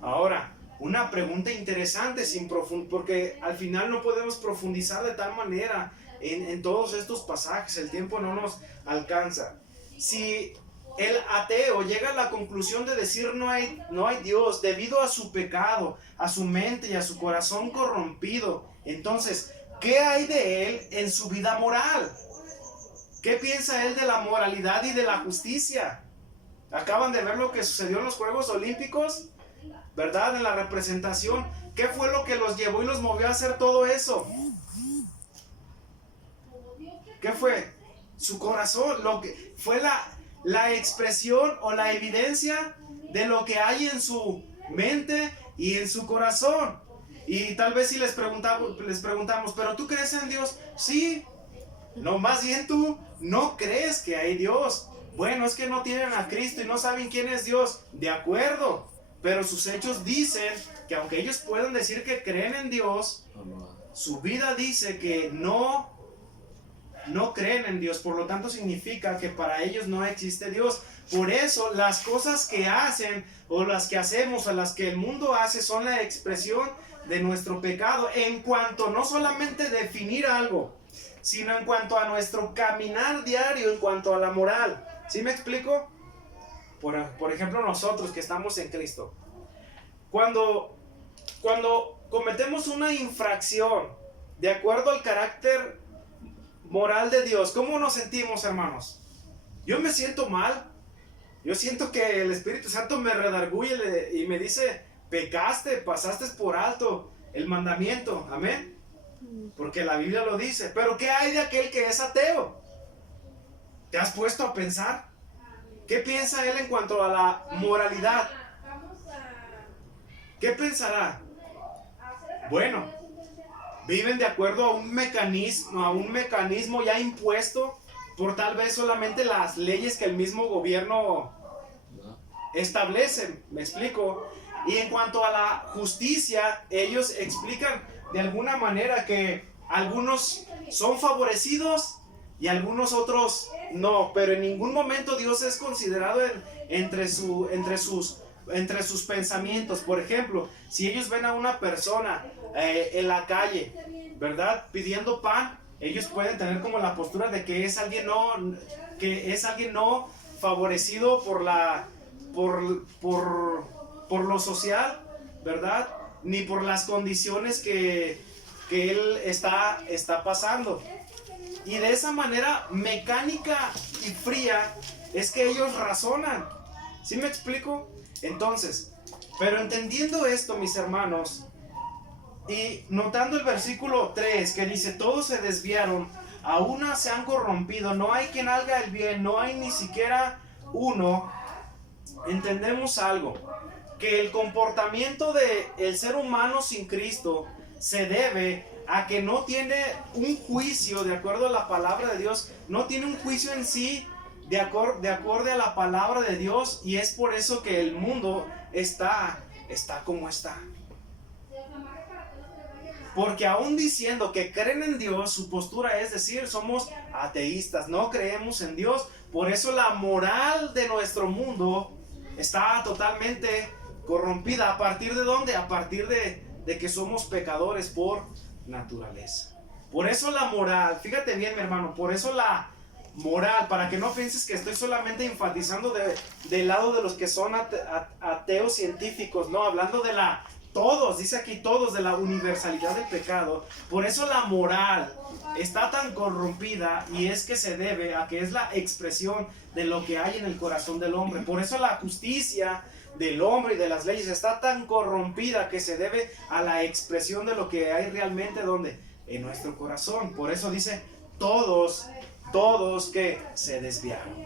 Ahora, una pregunta interesante, porque al final no podemos profundizar de tal manera en todos estos pasajes, el tiempo no nos alcanza. Si el ateo llega a la conclusión de decir no hay Dios debido a su pecado, a su mente y a su corazón corrompido, entonces, ¿qué hay de él en su vida moral? ¿Qué piensa él de la moralidad y de la justicia? Acaban de ver lo que sucedió en los Juegos Olímpicos, ¿verdad? En la representación. ¿Qué fue lo que los llevó y los movió a hacer todo eso? ¿Qué fue? Su corazón, lo que fue la expresión o la evidencia de lo que hay en su mente y en su corazón. Y tal vez si les preguntamos, ¿pero tú crees en Dios? Sí. No, más bien tú no crees que hay Dios. Bueno, es que no tienen a Cristo y no saben quién es Dios. De acuerdo, pero sus hechos dicen que aunque ellos puedan decir que creen en Dios, su vida dice que no creen en Dios. Por lo tanto significa que para ellos no existe Dios. Por eso las cosas que hacen o las que hacemos o las que el mundo hace son la expresión de nuestro pecado en cuanto no solamente definir algo, sino en cuanto a nuestro caminar diario, en cuanto a la moral. ¿Sí me explico? Por ejemplo, nosotros que estamos en Cristo, cuando cometemos una infracción de acuerdo al carácter moral de Dios, ¿cómo nos sentimos, hermanos? Yo me siento mal. Yo siento que el Espíritu Santo me redarguye y me dice, pecaste, pasaste por alto el mandamiento. Amén. Porque la Biblia lo dice. Pero ¿qué hay de aquel que es ateo? ¿Te has puesto a pensar? ¿Qué piensa él en cuanto a la moralidad? ¿Qué pensará? Bueno, viven de acuerdo a un mecanismo ya impuesto por tal vez solamente las leyes que el mismo gobierno establece. ¿Me explico? Y en cuanto a la justicia, ellos explican de alguna manera que algunos son favorecidos y algunos otros no, pero en ningún momento Dios es considerado entre sus pensamientos. Por ejemplo, si ellos ven a una persona en la calle, ¿verdad?, pidiendo pan, ellos pueden tener como la postura de que es alguien no favorecido por lo social, ¿verdad?, ni por las condiciones que él está pasando. Y de esa manera mecánica y fría es que ellos razonan. ¿Sí me explico? Entonces, pero entendiendo esto, mis hermanos, y notando el versículo 3 que dice, todos se desviaron, a una se han corrompido, no hay quien haga el bien, no hay ni siquiera uno, entendemos algo, que el comportamiento del ser humano sin Cristo se debe a que no tiene un juicio de acuerdo a la palabra de Dios, no tiene un juicio en sí de acorde a la palabra de Dios, y es por eso que el mundo está como está. Porque aún diciendo que creen en Dios, su postura es decir, somos ateístas, no creemos en Dios. Por eso la moral de nuestro mundo está totalmente corrompida. ¿A partir de dónde? A partir de que somos pecadores por naturaleza. Por eso la moral, fíjate bien, mi hermano, por eso la moral, para que no pienses que estoy solamente enfatizando del lado de los que son ateos científicos, no, hablando de todos, dice aquí todos, de la universalidad del pecado. Por eso la moral está tan corrompida, y es que se debe a que es la expresión de lo que hay en el corazón del hombre. Por eso la justicia del hombre y de las leyes está tan corrompida, que se debe a la expresión de lo que hay realmente ¿dónde? En nuestro corazón. Por eso dice todos que se desviaron.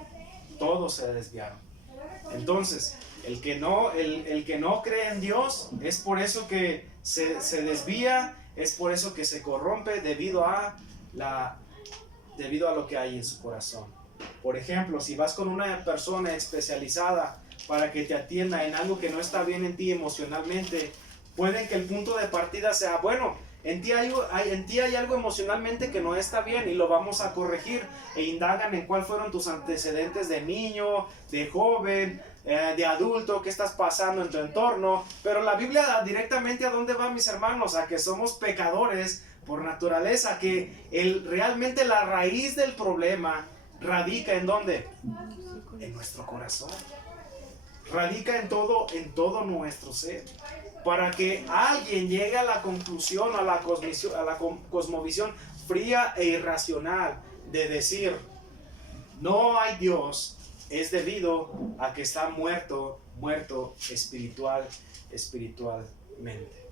Todos se desviaron. Entonces, el que no cree en Dios, es por eso que se desvía, es por eso que se corrompe debido a lo que hay en su corazón. Por ejemplo, si vas con una persona especializada para que te atienda en algo que no está bien en ti emocionalmente, puede que el punto de partida sea, bueno, en ti hay algo emocionalmente que no está bien y lo vamos a corregir, e indagan en cuál fueron tus antecedentes de niño, de joven, de adulto, qué estás pasando en tu entorno. Pero la Biblia directamente a dónde va, mis hermanos, a que somos pecadores por naturaleza, que realmente la raíz del problema radica en ¿dónde? En nuestro corazón, radica en todo nuestro ser. Para que alguien llegue a la conclusión, a la cosmovisión fría e irracional de decir no hay Dios, es debido a que está muerto espiritualmente.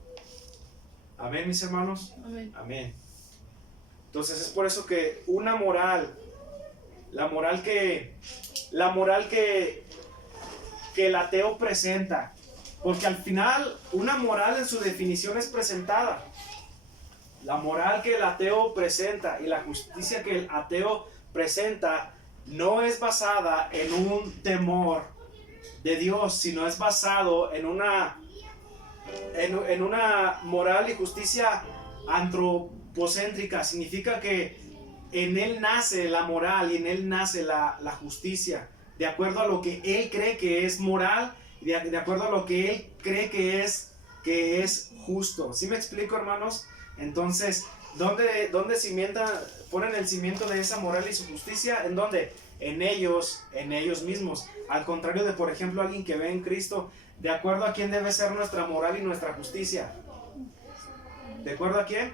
Amén, mis hermanos. Amén. Amén. Entonces es por eso que una moral, la moral que el ateo presenta, porque al final una moral en su definición es presentada. La moral que el ateo presenta y la justicia que el ateo presenta no es basada en un temor de Dios, sino es basado en una moral y justicia antropocéntrica. Significa que en él nace la moral y en él nace la justicia, de acuerdo a lo que él cree que es moral, de acuerdo a lo que él cree que es justo. ¿Sí me explico, hermanos? Entonces, ¿dónde ponen el cimiento de esa moral y su justicia? ¿En dónde? En ellos mismos. Al contrario de, por ejemplo, alguien que ve en Cristo, ¿de acuerdo a quién debe ser nuestra moral y nuestra justicia? ¿De acuerdo a quién?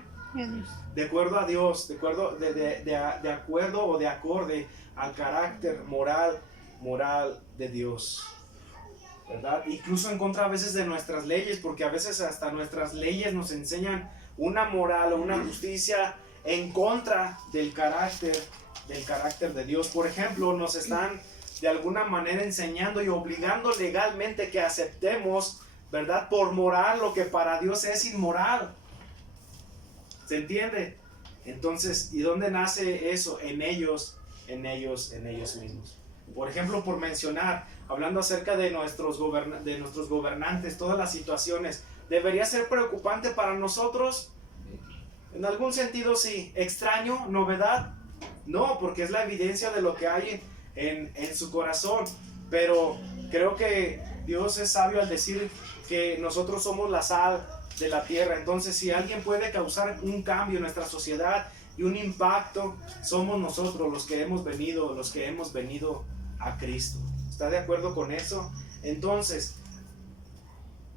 De acuerdo a Dios, de acuerdo o de acorde al carácter moral de Dios, ¿verdad? Incluso en contra a veces de nuestras leyes, porque a veces hasta nuestras leyes nos enseñan una moral o una justicia en contra del carácter de Dios. Por ejemplo, nos están de alguna manera enseñando y obligando legalmente que aceptemos, ¿verdad?, por moral lo que para Dios es inmoral. ¿Se entiende? Entonces, ¿y dónde nace eso? En ellos mismos. Por ejemplo, por mencionar, hablando acerca de nuestros gobernantes, todas las situaciones, ¿debería ser preocupante para nosotros? En algún sentido sí. ¿Extraño? ¿Novedad? No, porque es la evidencia de lo que hay en su corazón. Pero creo que Dios es sabio al decir que nosotros somos la sal de la tierra. Entonces, si alguien puede causar un cambio en nuestra sociedad y un impacto, somos nosotros los que hemos venido a Cristo. ¿Está de acuerdo con eso? Entonces,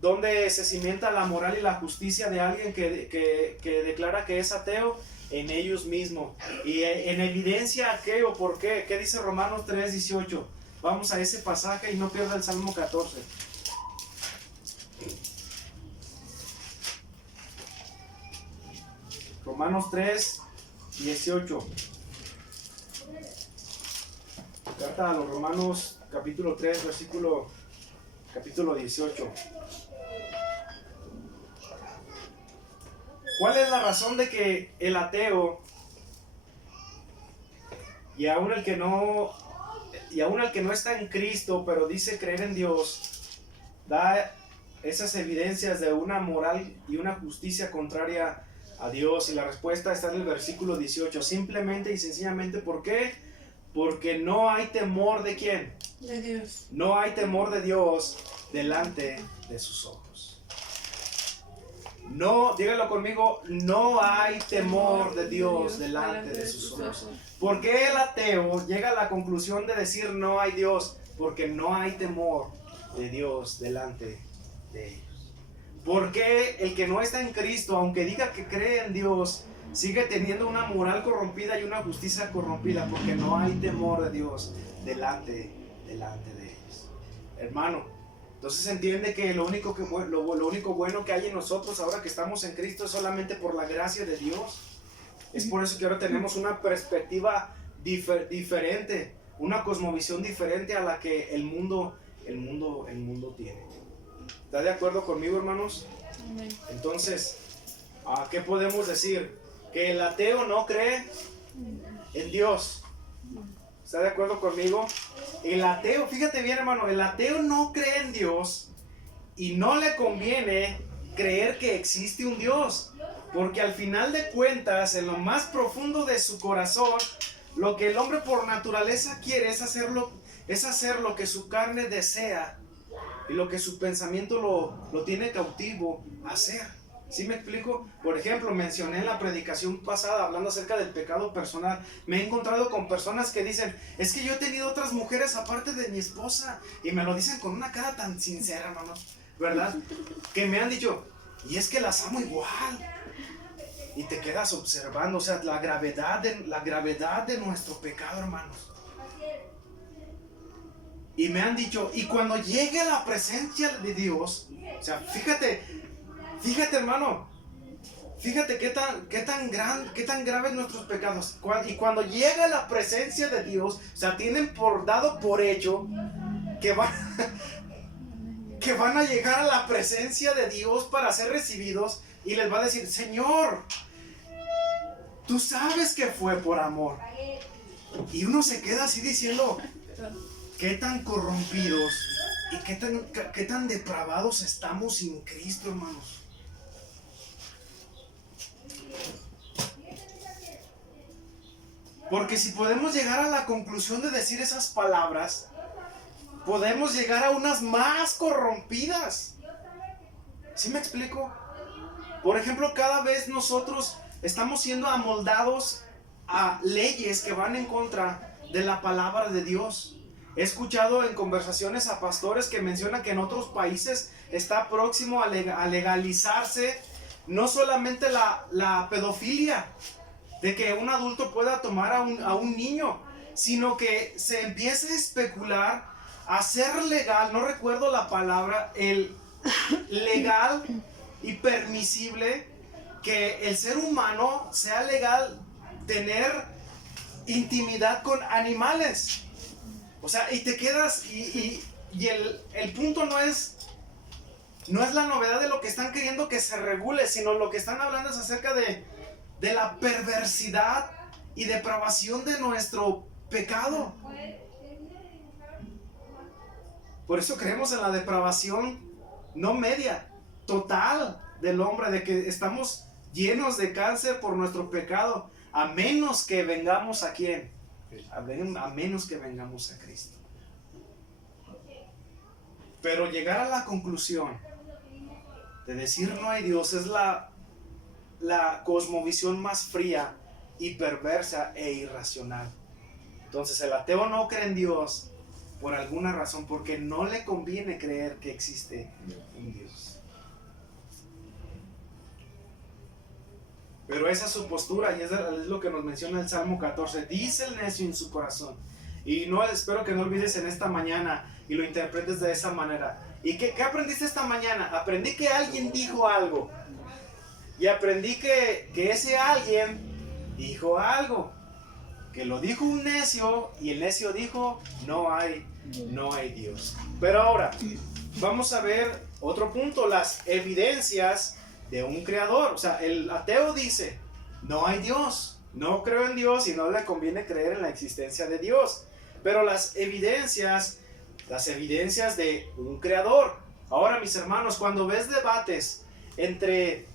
¿dónde se cimienta la moral y la justicia de alguien que declara que es ateo? En ellos mismos. ¿Y en evidencia a qué o por qué? ¿Qué dice Romanos 3:18? Vamos a ese pasaje y no pierda el Salmo 14. Romanos 3:18. Carta a los Romanos, capítulo 3, capítulo 18. ¿Cuál es la razón de que el ateo y aún el que no está en Cristo, pero dice creer en Dios, da esas evidencias de una moral y una justicia contraria a Dios? Y la respuesta está en el versículo 18. Simplemente y sencillamente, ¿por qué? Porque no hay temor de ¿quién? De Dios. No hay temor de Dios delante de sus ojos. No, dígalo conmigo, no hay temor de Dios delante de sus ojos. ¿Por qué el ateo llega a la conclusión de decir no hay Dios? Porque no hay temor de Dios delante de ellos. ¿Por qué el que no está en Cristo, aunque diga que cree en Dios, sigue teniendo una moral corrompida y una justicia corrompida? Porque no hay temor de Dios delante de ellos. Hermano, entonces se entiende que lo único bueno que hay en nosotros ahora que estamos en Cristo es solamente por la gracia de Dios. Es por eso que ahora tenemos una perspectiva diferente, una cosmovisión diferente a la que el mundo tiene. ¿Está de acuerdo conmigo, hermanos? Amén. Entonces, ¿qué podemos decir? Que el ateo no cree en Dios. ¿Está de acuerdo conmigo? el ateo, fíjate bien hermano, el ateo no cree en Dios y no le conviene creer que existe un Dios, porque al final de cuentas, en lo más profundo de su corazón, lo que el hombre por naturaleza quiere es hacer lo que su carne desea y lo que su pensamiento lo tiene cautivo a hacer. ¿Sí me explico? Por ejemplo, mencioné en la predicación pasada, hablando acerca del pecado personal, me he encontrado con personas que dicen, es que yo he tenido otras mujeres aparte de mi esposa, y me lo dicen con una cara tan sincera, hermano, ¿verdad? Que me han dicho, y es que las amo igual. Y te quedas observando, o sea, la gravedad de nuestro pecado, hermanos. Y me han dicho, y cuando llegue a la presencia de Dios, o sea, fíjate hermano, fíjate qué tan graves nuestros pecados. Y cuando llegue a la presencia de Dios, o sea, tienen dado por hecho que van a llegar a la presencia de Dios para ser recibidos, y les va a decir, Señor, tú sabes que fue por amor. Y uno se queda así diciendo, qué tan corrompidos y qué tan depravados estamos sin Cristo, hermanos. Porque si podemos llegar a la conclusión de decir esas palabras, podemos llegar a unas más corrompidas. ¿Sí me explico? Por ejemplo, cada vez nosotros estamos siendo amoldados a leyes que van en contra de la palabra de Dios. He escuchado en conversaciones a pastores que mencionan que en otros países está próximo a legalizarse no solamente la pedofilia, de que un adulto pueda tomar a un niño, sino que se empieza a especular, a ser legal, no recuerdo la palabra, el legal y permisible, que el ser humano sea legal tener intimidad con animales. O sea, y te quedas, y el punto no es la novedad de lo que están queriendo que se regule, sino lo que están hablando es acerca de la perversidad y depravación de nuestro pecado. Por eso creemos en la depravación no media, total del hombre, de que estamos llenos de cáncer por nuestro pecado, a menos que vengamos ¿a quién? A menos que vengamos a Cristo. Pero llegar a la conclusión de decir no hay Dios es la cosmovisión más fría y perversa e irracional. Entonces el ateo no cree en Dios por alguna razón, porque no le conviene creer que existe un Dios. Pero esa es su postura, y es lo que nos menciona el Salmo 14. Dice el necio en su corazón. Y espero que no olvides en esta mañana y lo interpretes de esa manera. ¿Y qué aprendiste esta mañana? Aprendí que alguien dijo algo. Y aprendí que ese alguien dijo algo. Que lo dijo un necio, y el necio dijo, no hay Dios. Pero ahora, vamos a ver otro punto, las evidencias de un creador. O sea, el ateo dice, no hay Dios, no creo en Dios y no le conviene creer en la existencia de Dios. Pero las evidencias de un creador. Ahora, mis hermanos, cuando ves debates entre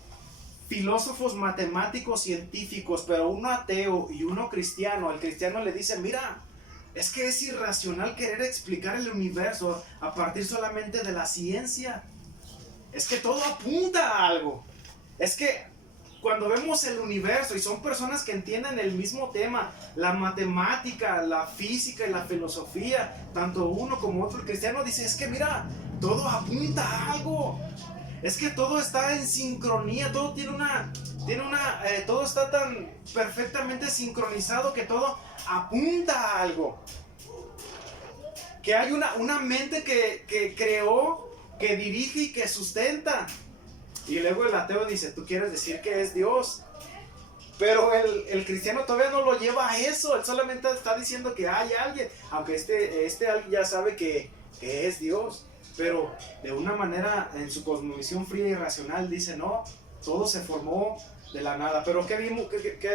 filósofos matemáticos científicos, pero uno ateo y uno cristiano, al cristiano le dice, mira, es que es irracional querer explicar el universo a partir solamente de la ciencia. Es que todo apunta a algo. Es que cuando vemos el universo, y son personas que entienden el mismo tema, la matemática, la física y la filosofía, tanto uno como otro, el cristiano dice, es que mira, todo apunta a algo. Es que todo está en sincronía, todo todo está tan perfectamente sincronizado que todo apunta a algo. Que hay una mente que creó, que dirige y que sustenta. Y luego el ateo dice, tú quieres decir que es Dios. Pero el cristiano todavía no lo lleva a eso, él solamente está diciendo que hay alguien, aunque este alguien ya sabe que es Dios. Pero de una manera, en su cosmovisión fría y racional, dice, no, todo se formó de la nada. Pero ¿qué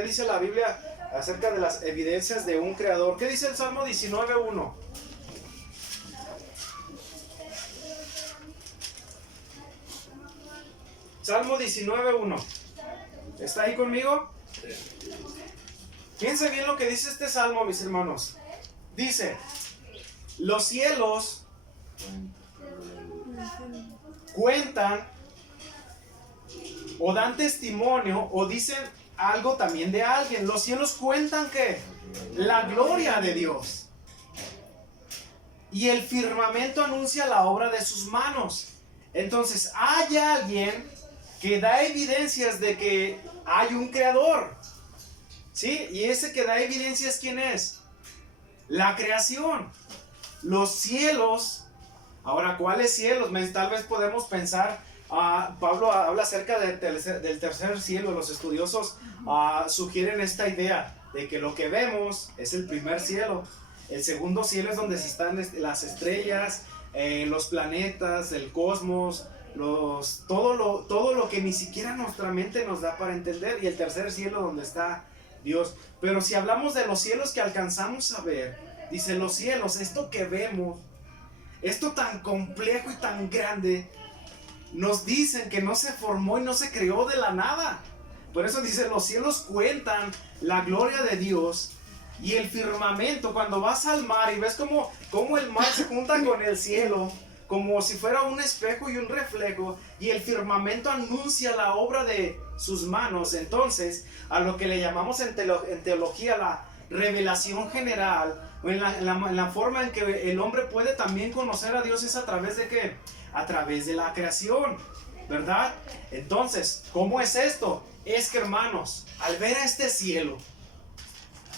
dice la Biblia acerca de las evidencias de un creador? ¿Qué dice el Salmo 19:1? Salmo 19:1. ¿Está ahí conmigo? Piensa bien lo que dice este salmo, mis hermanos. Dice: los cielos cuentan o dan testimonio o dicen algo también de alguien. Los cielos cuentan que la gloria de Dios, y el firmamento anuncia la obra de sus manos. Entonces hay alguien que da evidencias de que hay un creador, ¿sí? Y ese que da evidencias, ¿quién es? La creación, los cielos. Ahora, ¿cuáles cielos? Tal vez podemos pensar, Pablo habla acerca del tercer cielo. Los estudiosos sugieren esta idea de que lo que vemos es el primer cielo. El segundo cielo es donde están las estrellas, los planetas, el cosmos, todo lo que ni siquiera nuestra mente nos da para entender. Y el tercer cielo donde está Dios. Pero si hablamos de los cielos que alcanzamos a ver, dice los cielos, esto que vemos, esto tan complejo y tan grande, nos dicen que no se formó y no se creó de la nada. Por eso dice, los cielos cuentan la gloria de Dios. Y el firmamento, cuando vas al mar y ves cómo el mar se junta con el cielo, como si fuera un espejo y un reflejo, y el firmamento anuncia la obra de sus manos. Entonces, a lo que le llamamos en teología la revelación general, o en la forma en que el hombre puede también conocer a Dios, es a través de ¿qué? A través de la creación, ¿verdad? Entonces, ¿cómo es esto? Es que, hermanos, al ver a este cielo,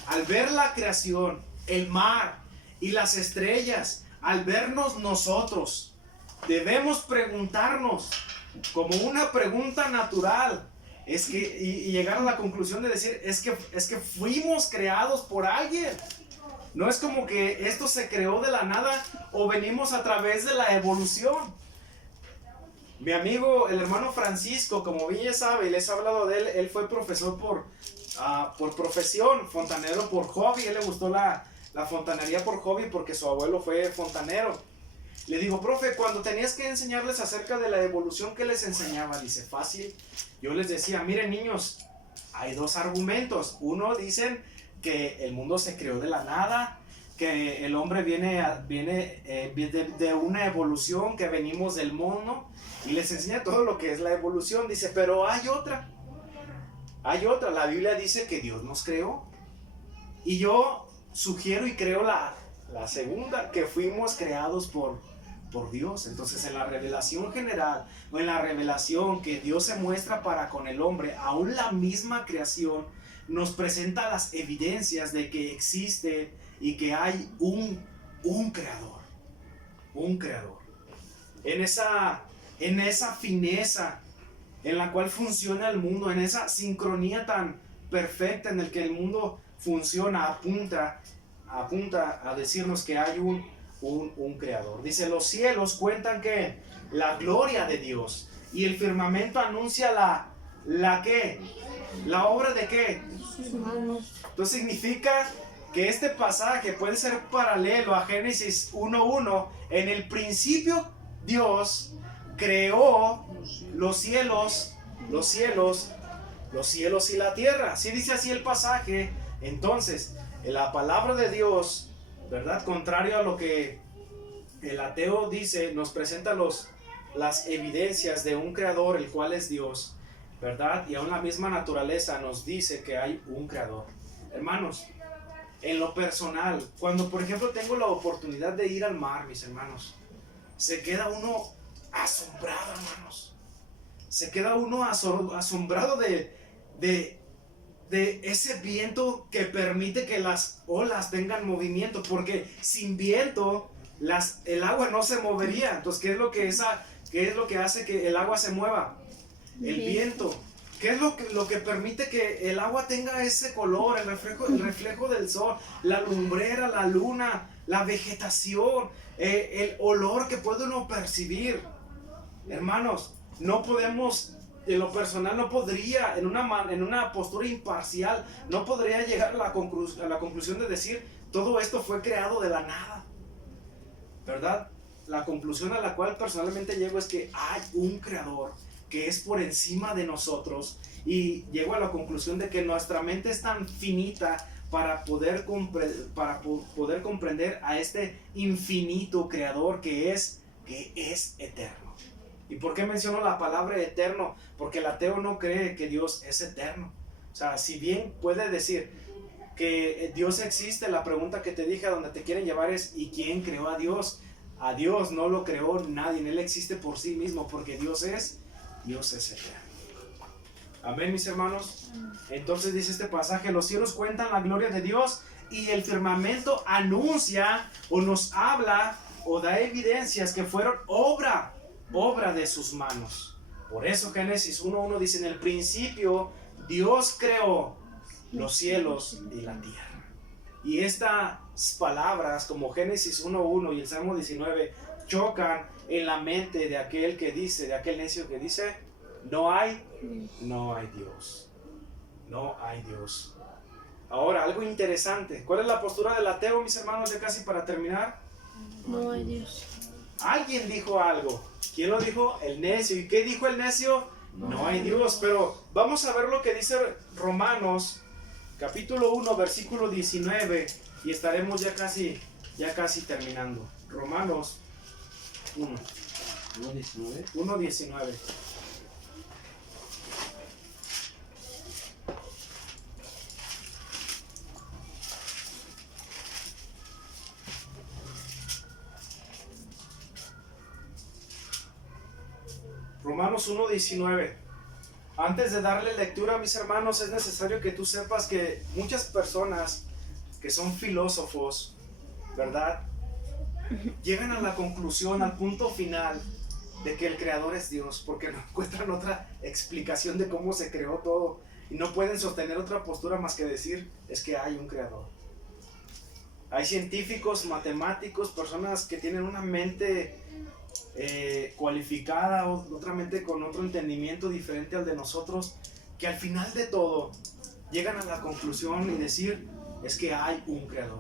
al ver la creación, el mar y las estrellas, al vernos nosotros, debemos preguntarnos como una pregunta natural, y llegar a la conclusión de decir, es que fuimos creados por alguien. No es como que esto se creó de la nada o venimos a través de la evolución. Mi amigo, el hermano Francisco, como bien ya sabe, les he hablado de él, él fue profesor por profesión, fontanero por hobby. Él le gustó la fontanería por hobby porque su abuelo fue fontanero. Le digo, profe, cuando tenías que enseñarles acerca de la evolución, ¿qué les enseñaba? Dice, fácil. Yo les decía, miren niños, hay dos argumentos. Uno, dicen que el mundo se creó de la nada, que el hombre viene de una evolución, que venimos del mono, y les enseña todo lo que es la evolución. Dice, pero hay otra, la Biblia dice que Dios nos creó, y yo sugiero y creo la segunda, que fuimos creados por Dios. Entonces, en la revelación general, o en la revelación que Dios se muestra para con el hombre, aún la misma creación nos presenta las evidencias de que existe y que hay un creador. En esa fineza en la cual funciona el mundo, en esa sincronía tan perfecta en el que el mundo funciona, apunta a decirnos que hay un creador. Dice, los cielos cuentan que la gloria de Dios, y el firmamento anuncia la obra de ¿qué? Sus manos. Entonces significa que este pasaje puede ser paralelo a Génesis 1:1. En el principio Dios creó los cielos y la tierra. Si dice así el pasaje, entonces la palabra de Dios, ¿verdad? Contrario a lo que el ateo dice, nos presenta las evidencias de un creador, el cual es Dios, ¿verdad? Y aún la misma naturaleza nos dice que hay un creador. Hermanos, en lo personal, cuando por ejemplo tengo la oportunidad de ir al mar, mis hermanos, se queda uno asombrado, hermanos. Se queda uno asombrado de ese viento que permite que las olas tengan movimiento, porque sin viento el agua no se movería. Entonces, ¿qué es lo que hace que el agua se mueva? El viento. ¿Qué es lo que permite que el agua tenga ese color, el reflejo del sol, la lumbrera, la luna, la vegetación, el olor que puede uno percibir? Hermanos, no podemos, en lo personal no podría, en una postura imparcial, no podría llegar a la conclusión de decir, todo esto fue creado de la nada, ¿verdad? La conclusión a la cual personalmente llego es que hay un creador, que es por encima de nosotros, y llego a la conclusión de que nuestra mente es tan finita para poder comprender a este infinito creador que es eterno. ¿Y por qué menciono la palabra eterno? Porque el ateo no cree que Dios es eterno. O sea, si bien puede decir que Dios existe, la pregunta que te dije a donde te quieren llevar es: ¿y quién creó a Dios? A Dios no lo creó nadie, Él existe por sí mismo, porque Dios es eterno. Amén, mis hermanos. Entonces dice este pasaje: los cielos cuentan la gloria de Dios, y el firmamento anuncia o nos habla o da evidencias que fueron obra de sus manos. Por eso Génesis 1:1 dice: en el principio Dios creó los cielos y la tierra. Y estas palabras, como Génesis 1:1 y el Salmo 19, chocan en la mente de aquel necio que dice: no hay Dios. No hay Dios. Ahora, algo interesante. ¿Cuál es la postura del ateo, mis hermanos, ya casi para terminar? No hay Dios. Alguien dijo algo. ¿Quién lo dijo? El necio. ¿Y qué dijo el necio? No hay Dios. Pero vamos a ver lo que dice Romanos, capítulo 1, versículo 19. Y estaremos ya casi terminando. Romanos 1:19. Romanos 1:19. Antes de darle lectura, mis hermanos, es necesario que tú sepas que muchas personas que son filósofos, ¿verdad?, llegan a la conclusión, al punto final, de que el creador es Dios, porque no encuentran otra explicación de cómo se creó todo, y no pueden sostener otra postura más que decir: es que hay un creador. Hay científicos, matemáticos, personas que tienen una mente cualificada, otra mente con otro entendimiento diferente al de nosotros, que al final de todo llegan a la conclusión y decir: es que hay un creador.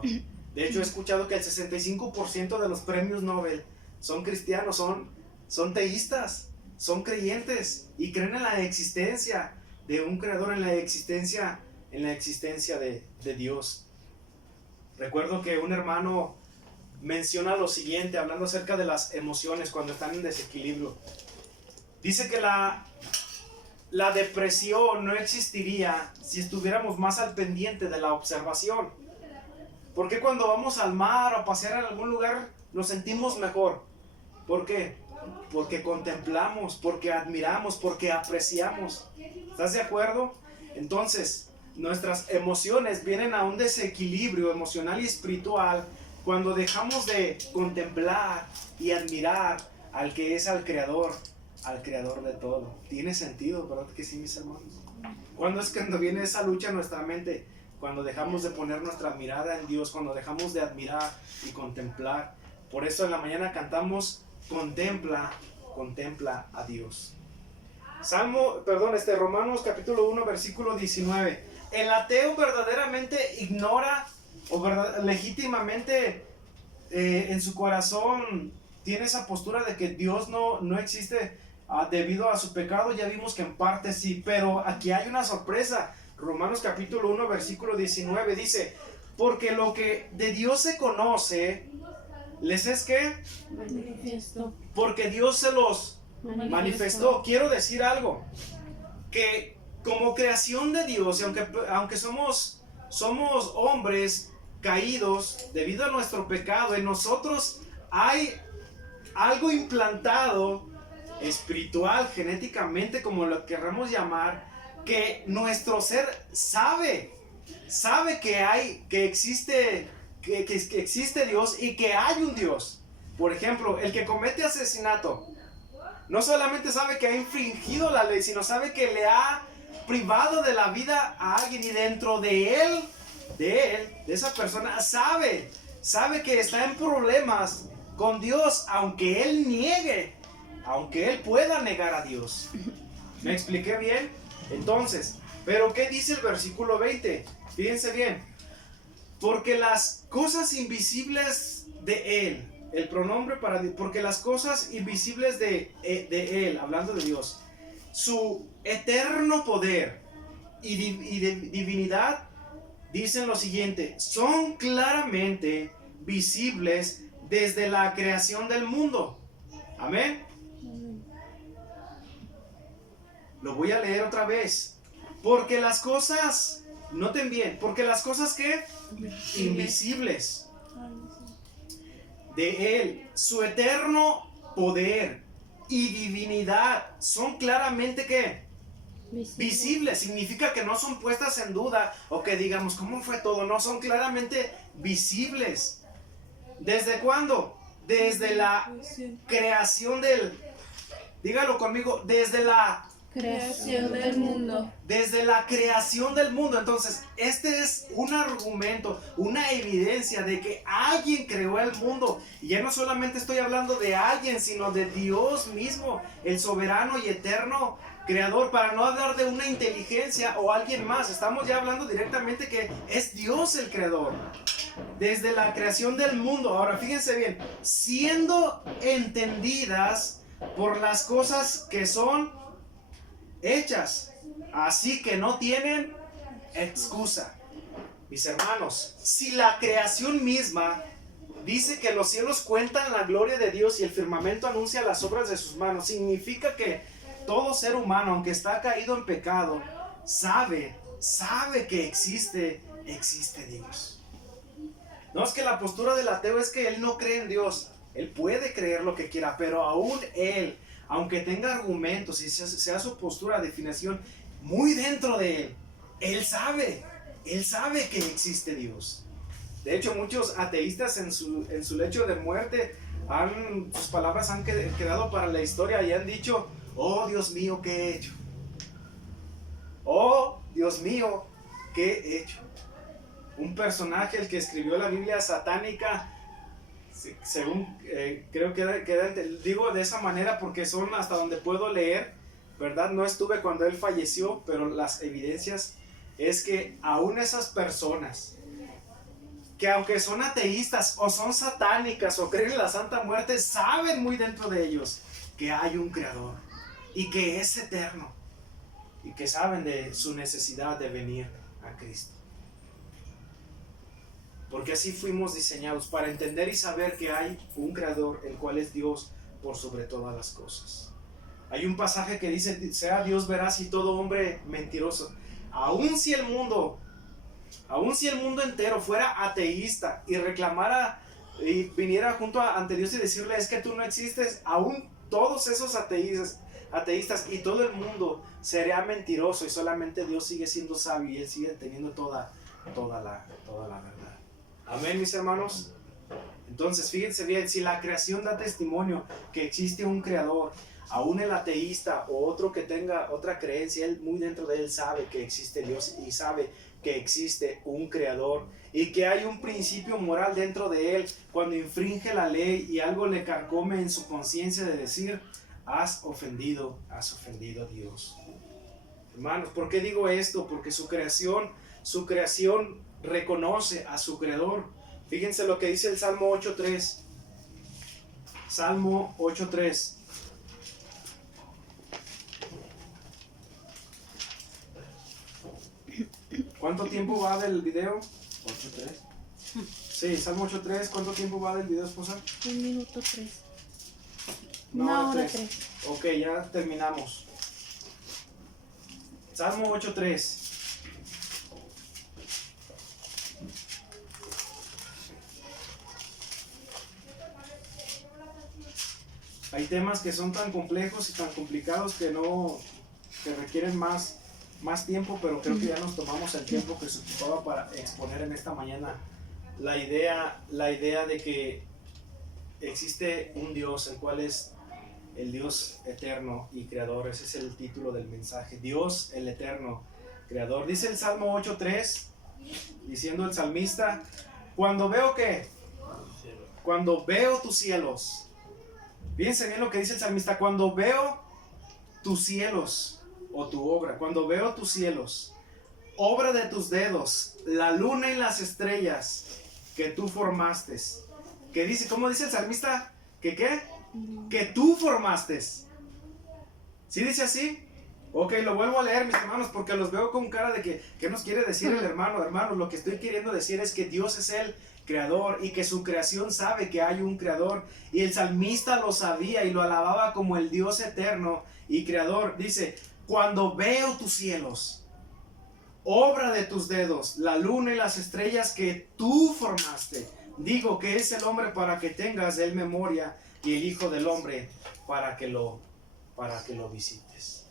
De hecho, he escuchado que el 65% de los premios Nobel son cristianos, son teístas, son creyentes y creen en la existencia de un creador, en la existencia de Dios. Recuerdo que un hermano menciona lo siguiente, hablando acerca de las emociones cuando están en desequilibrio. Dice que la depresión no existiría si estuviéramos más al pendiente de la observación. ¿Por qué cuando vamos al mar o a pasear en algún lugar nos sentimos mejor? ¿Por qué? Porque contemplamos, porque admiramos, porque apreciamos. ¿Estás de acuerdo? Entonces, nuestras emociones vienen a un desequilibrio emocional y espiritual cuando dejamos de contemplar y admirar al que es al creador de todo. ¿Tiene sentido, verdad que sí, mis hermanos? ¿Cuándo es cuando viene esa lucha en nuestra mente? Cuando dejamos de poner nuestra mirada en Dios, cuando dejamos de admirar y contemplar. Por eso en la mañana cantamos: contempla a Dios. Romanos capítulo 1, versículo 19. El ateo verdaderamente ignora, legítimamente en su corazón tiene esa postura de que Dios no existe debido a su pecado. Ya vimos que en parte sí, pero aquí hay una sorpresa. Romanos capítulo 1, versículo 19 dice: porque lo que de Dios se conoce, ¿les es qué? Manifiesto. Porque Dios se los manifestó. Quiero decir algo, que como creación de Dios, y aunque somos hombres caídos debido a nuestro pecado, en nosotros hay algo implantado espiritual, genéticamente, como lo querramos llamar, que nuestro ser sabe que existe Dios y que hay un Dios. Por ejemplo, el que comete asesinato no solamente sabe que ha infringido la ley, sino sabe que le ha privado de la vida a alguien, y dentro de esa persona sabe que está en problemas con Dios, aunque él pueda negar a Dios. ¿Me expliqué bien? Entonces, ¿pero qué dice el versículo 20? Fíjense bien: porque las cosas invisibles de Él, el pronombre para Dios, porque las cosas invisibles de Él, hablando de Dios, su eterno poder y divinidad, dicen lo siguiente: son claramente visibles desde la creación del mundo. Amén. Lo voy a leer otra vez. Porque las cosas, noten bien, porque las cosas que invisibles de Él, su eterno poder y divinidad, son claramente que visibles. Significa que no son puestas en duda o que digamos, ¿cómo fue todo? No, son claramente visibles. ¿Desde cuándo? Desde la creación del, dígalo conmigo, desde la creación del mundo. Desde la creación del mundo. Entonces, este es un argumento, una evidencia de que alguien creó el mundo. Y ya no solamente estoy hablando de alguien, sino de Dios mismo, el soberano y eterno creador, para no hablar de una inteligencia o alguien más. Estamos ya hablando directamente que es Dios el creador. Desde la creación del mundo. Ahora, fíjense bien, siendo entendidas por las cosas que son hechas, así que no tienen excusa. Mis hermanos, si la creación misma dice que los cielos cuentan la gloria de Dios y el firmamento anuncia las obras de sus manos, significa que todo ser humano, aunque está caído en pecado, sabe que existe Dios. No es que la postura del ateo es que él no cree en Dios. Él puede creer lo que quiera, pero aún él, aunque tenga argumentos y sea su postura, definición muy dentro de él, él sabe que existe Dios. De hecho, muchos ateístas en su lecho de muerte, sus palabras han quedado para la historia y han dicho: oh Dios mío, ¿qué he hecho? Oh Dios mío, ¿qué he hecho? Un personaje, el que escribió la Biblia satánica, según creo que digo de esa manera porque son hasta donde puedo leer, ¿verdad? No estuve cuando él falleció, pero las evidencias es que aún esas personas que aunque son ateístas o son satánicas o creen en la Santa Muerte, saben muy dentro de ellos que hay un creador y que es eterno y que saben de su necesidad de venir a Cristo. Porque así fuimos diseñados, para entender y saber que hay un creador, el cual es Dios por sobre todas las cosas. Hay un pasaje que dice: sea Dios veraz y todo hombre mentiroso. Aun si el mundo entero fuera ateísta y reclamara y viniera junto ante Dios y decirle: es que tú no existes, aún todos esos ateístas y todo el mundo sería mentiroso, y solamente Dios sigue siendo sabio y Él sigue teniendo toda la verdad. Amén, mis hermanos. Entonces, fíjense bien, si la creación da testimonio que existe un creador, aún el ateísta o otro que tenga otra creencia, él muy dentro de él sabe que existe Dios y sabe que existe un creador y que hay un principio moral dentro de él. Cuando infringe la ley y algo le carcome en su conciencia de decir: has ofendido a Dios. Hermanos, ¿por qué digo esto? Porque su creación reconoce a su creador. Fíjense lo que dice el Salmo 8.3. Salmo 8.3. ¿Cuánto tiempo va del video? 8.3. Sí, Salmo 8.3. ¿Cuánto tiempo va del video, esposa? 1 minuto 3. Una hora 3. Ok, ya terminamos. Salmo 8.3. Hay temas que son tan complejos y tan complicados que requieren más tiempo, pero creo que ya nos tomamos el tiempo que se ocupaba para exponer en esta mañana la idea de que existe un Dios, el cual es el Dios eterno y creador. Ese es el título del mensaje: Dios el eterno creador. Dice el Salmo 8.3, diciendo el salmista: cuando veo tus cielos. Fíjense bien lo que dice el salmista: cuando veo tus cielos, o tu obra, cuando veo tus cielos, obra de tus dedos, la luna y las estrellas que tú formaste. ¿Qué dice? ¿Cómo dice el salmista? ¿Que qué? Que tú formaste. ¿Sí dice así? Ok, lo vuelvo a leer, mis hermanos, porque los veo con cara de que ¿qué nos quiere decir el hermano? Hermanos, lo que estoy queriendo decir es que Dios es el creador y que su creación sabe que hay un creador. Y el salmista lo sabía y lo alababa como el Dios eterno y creador. Dice, cuando veo tus cielos, obra de tus dedos, la luna y las estrellas que tú formaste, digo que es el hombre para que tengas de él memoria y el hijo del hombre para que lo visites.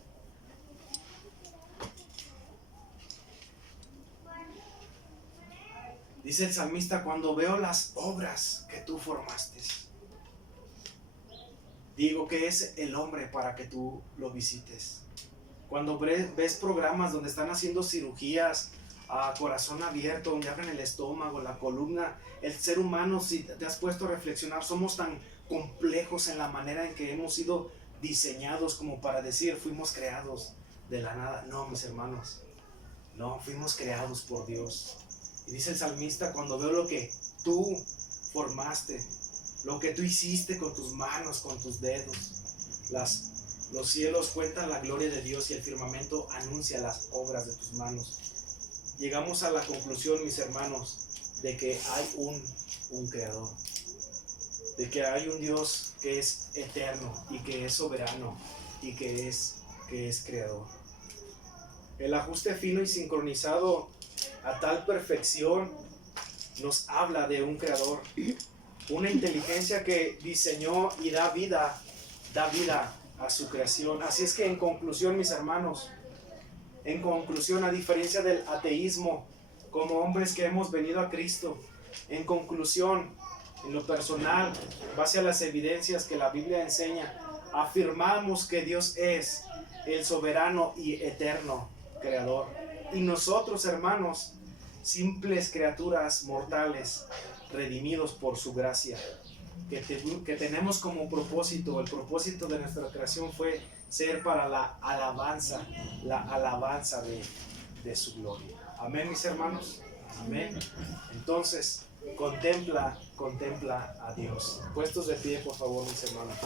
Dice el salmista, cuando veo las obras que tú formaste, digo que es el hombre para que tú lo visites. Cuando ves programas donde están haciendo cirugías a corazón abierto, donde abren el estómago, la columna, el ser humano, si te has puesto a reflexionar, somos tan complejos en la manera en que hemos sido diseñados como para decir, fuimos creados de la nada. No, mis hermanos, no, fuimos creados por Dios. Y dice el salmista, cuando veo lo que tú formaste, lo que tú hiciste con tus manos, con tus dedos, los cielos cuentan la gloria de Dios y el firmamento anuncia las obras de tus manos. Llegamos a la conclusión, mis hermanos, de que hay un creador, de que hay un Dios que es eterno y que es soberano y que es creador. El ajuste fino y sincronizado a tal perfección nos habla de un creador, una inteligencia que diseñó y da vida a su creación. Así es que en conclusión, mis hermanos, a diferencia del ateísmo, como hombres que hemos venido a Cristo, en conclusión, en lo personal, base a las evidencias que la Biblia enseña, afirmamos que Dios es el soberano y eterno creador. Y nosotros, hermanos, simples criaturas mortales, redimidos por su gracia, que tenemos como propósito, el propósito de nuestra creación fue ser para la alabanza de su gloria. Amén, mis hermanos. Amén. Entonces, contempla a Dios. Puestos de pie, por favor, mis hermanos.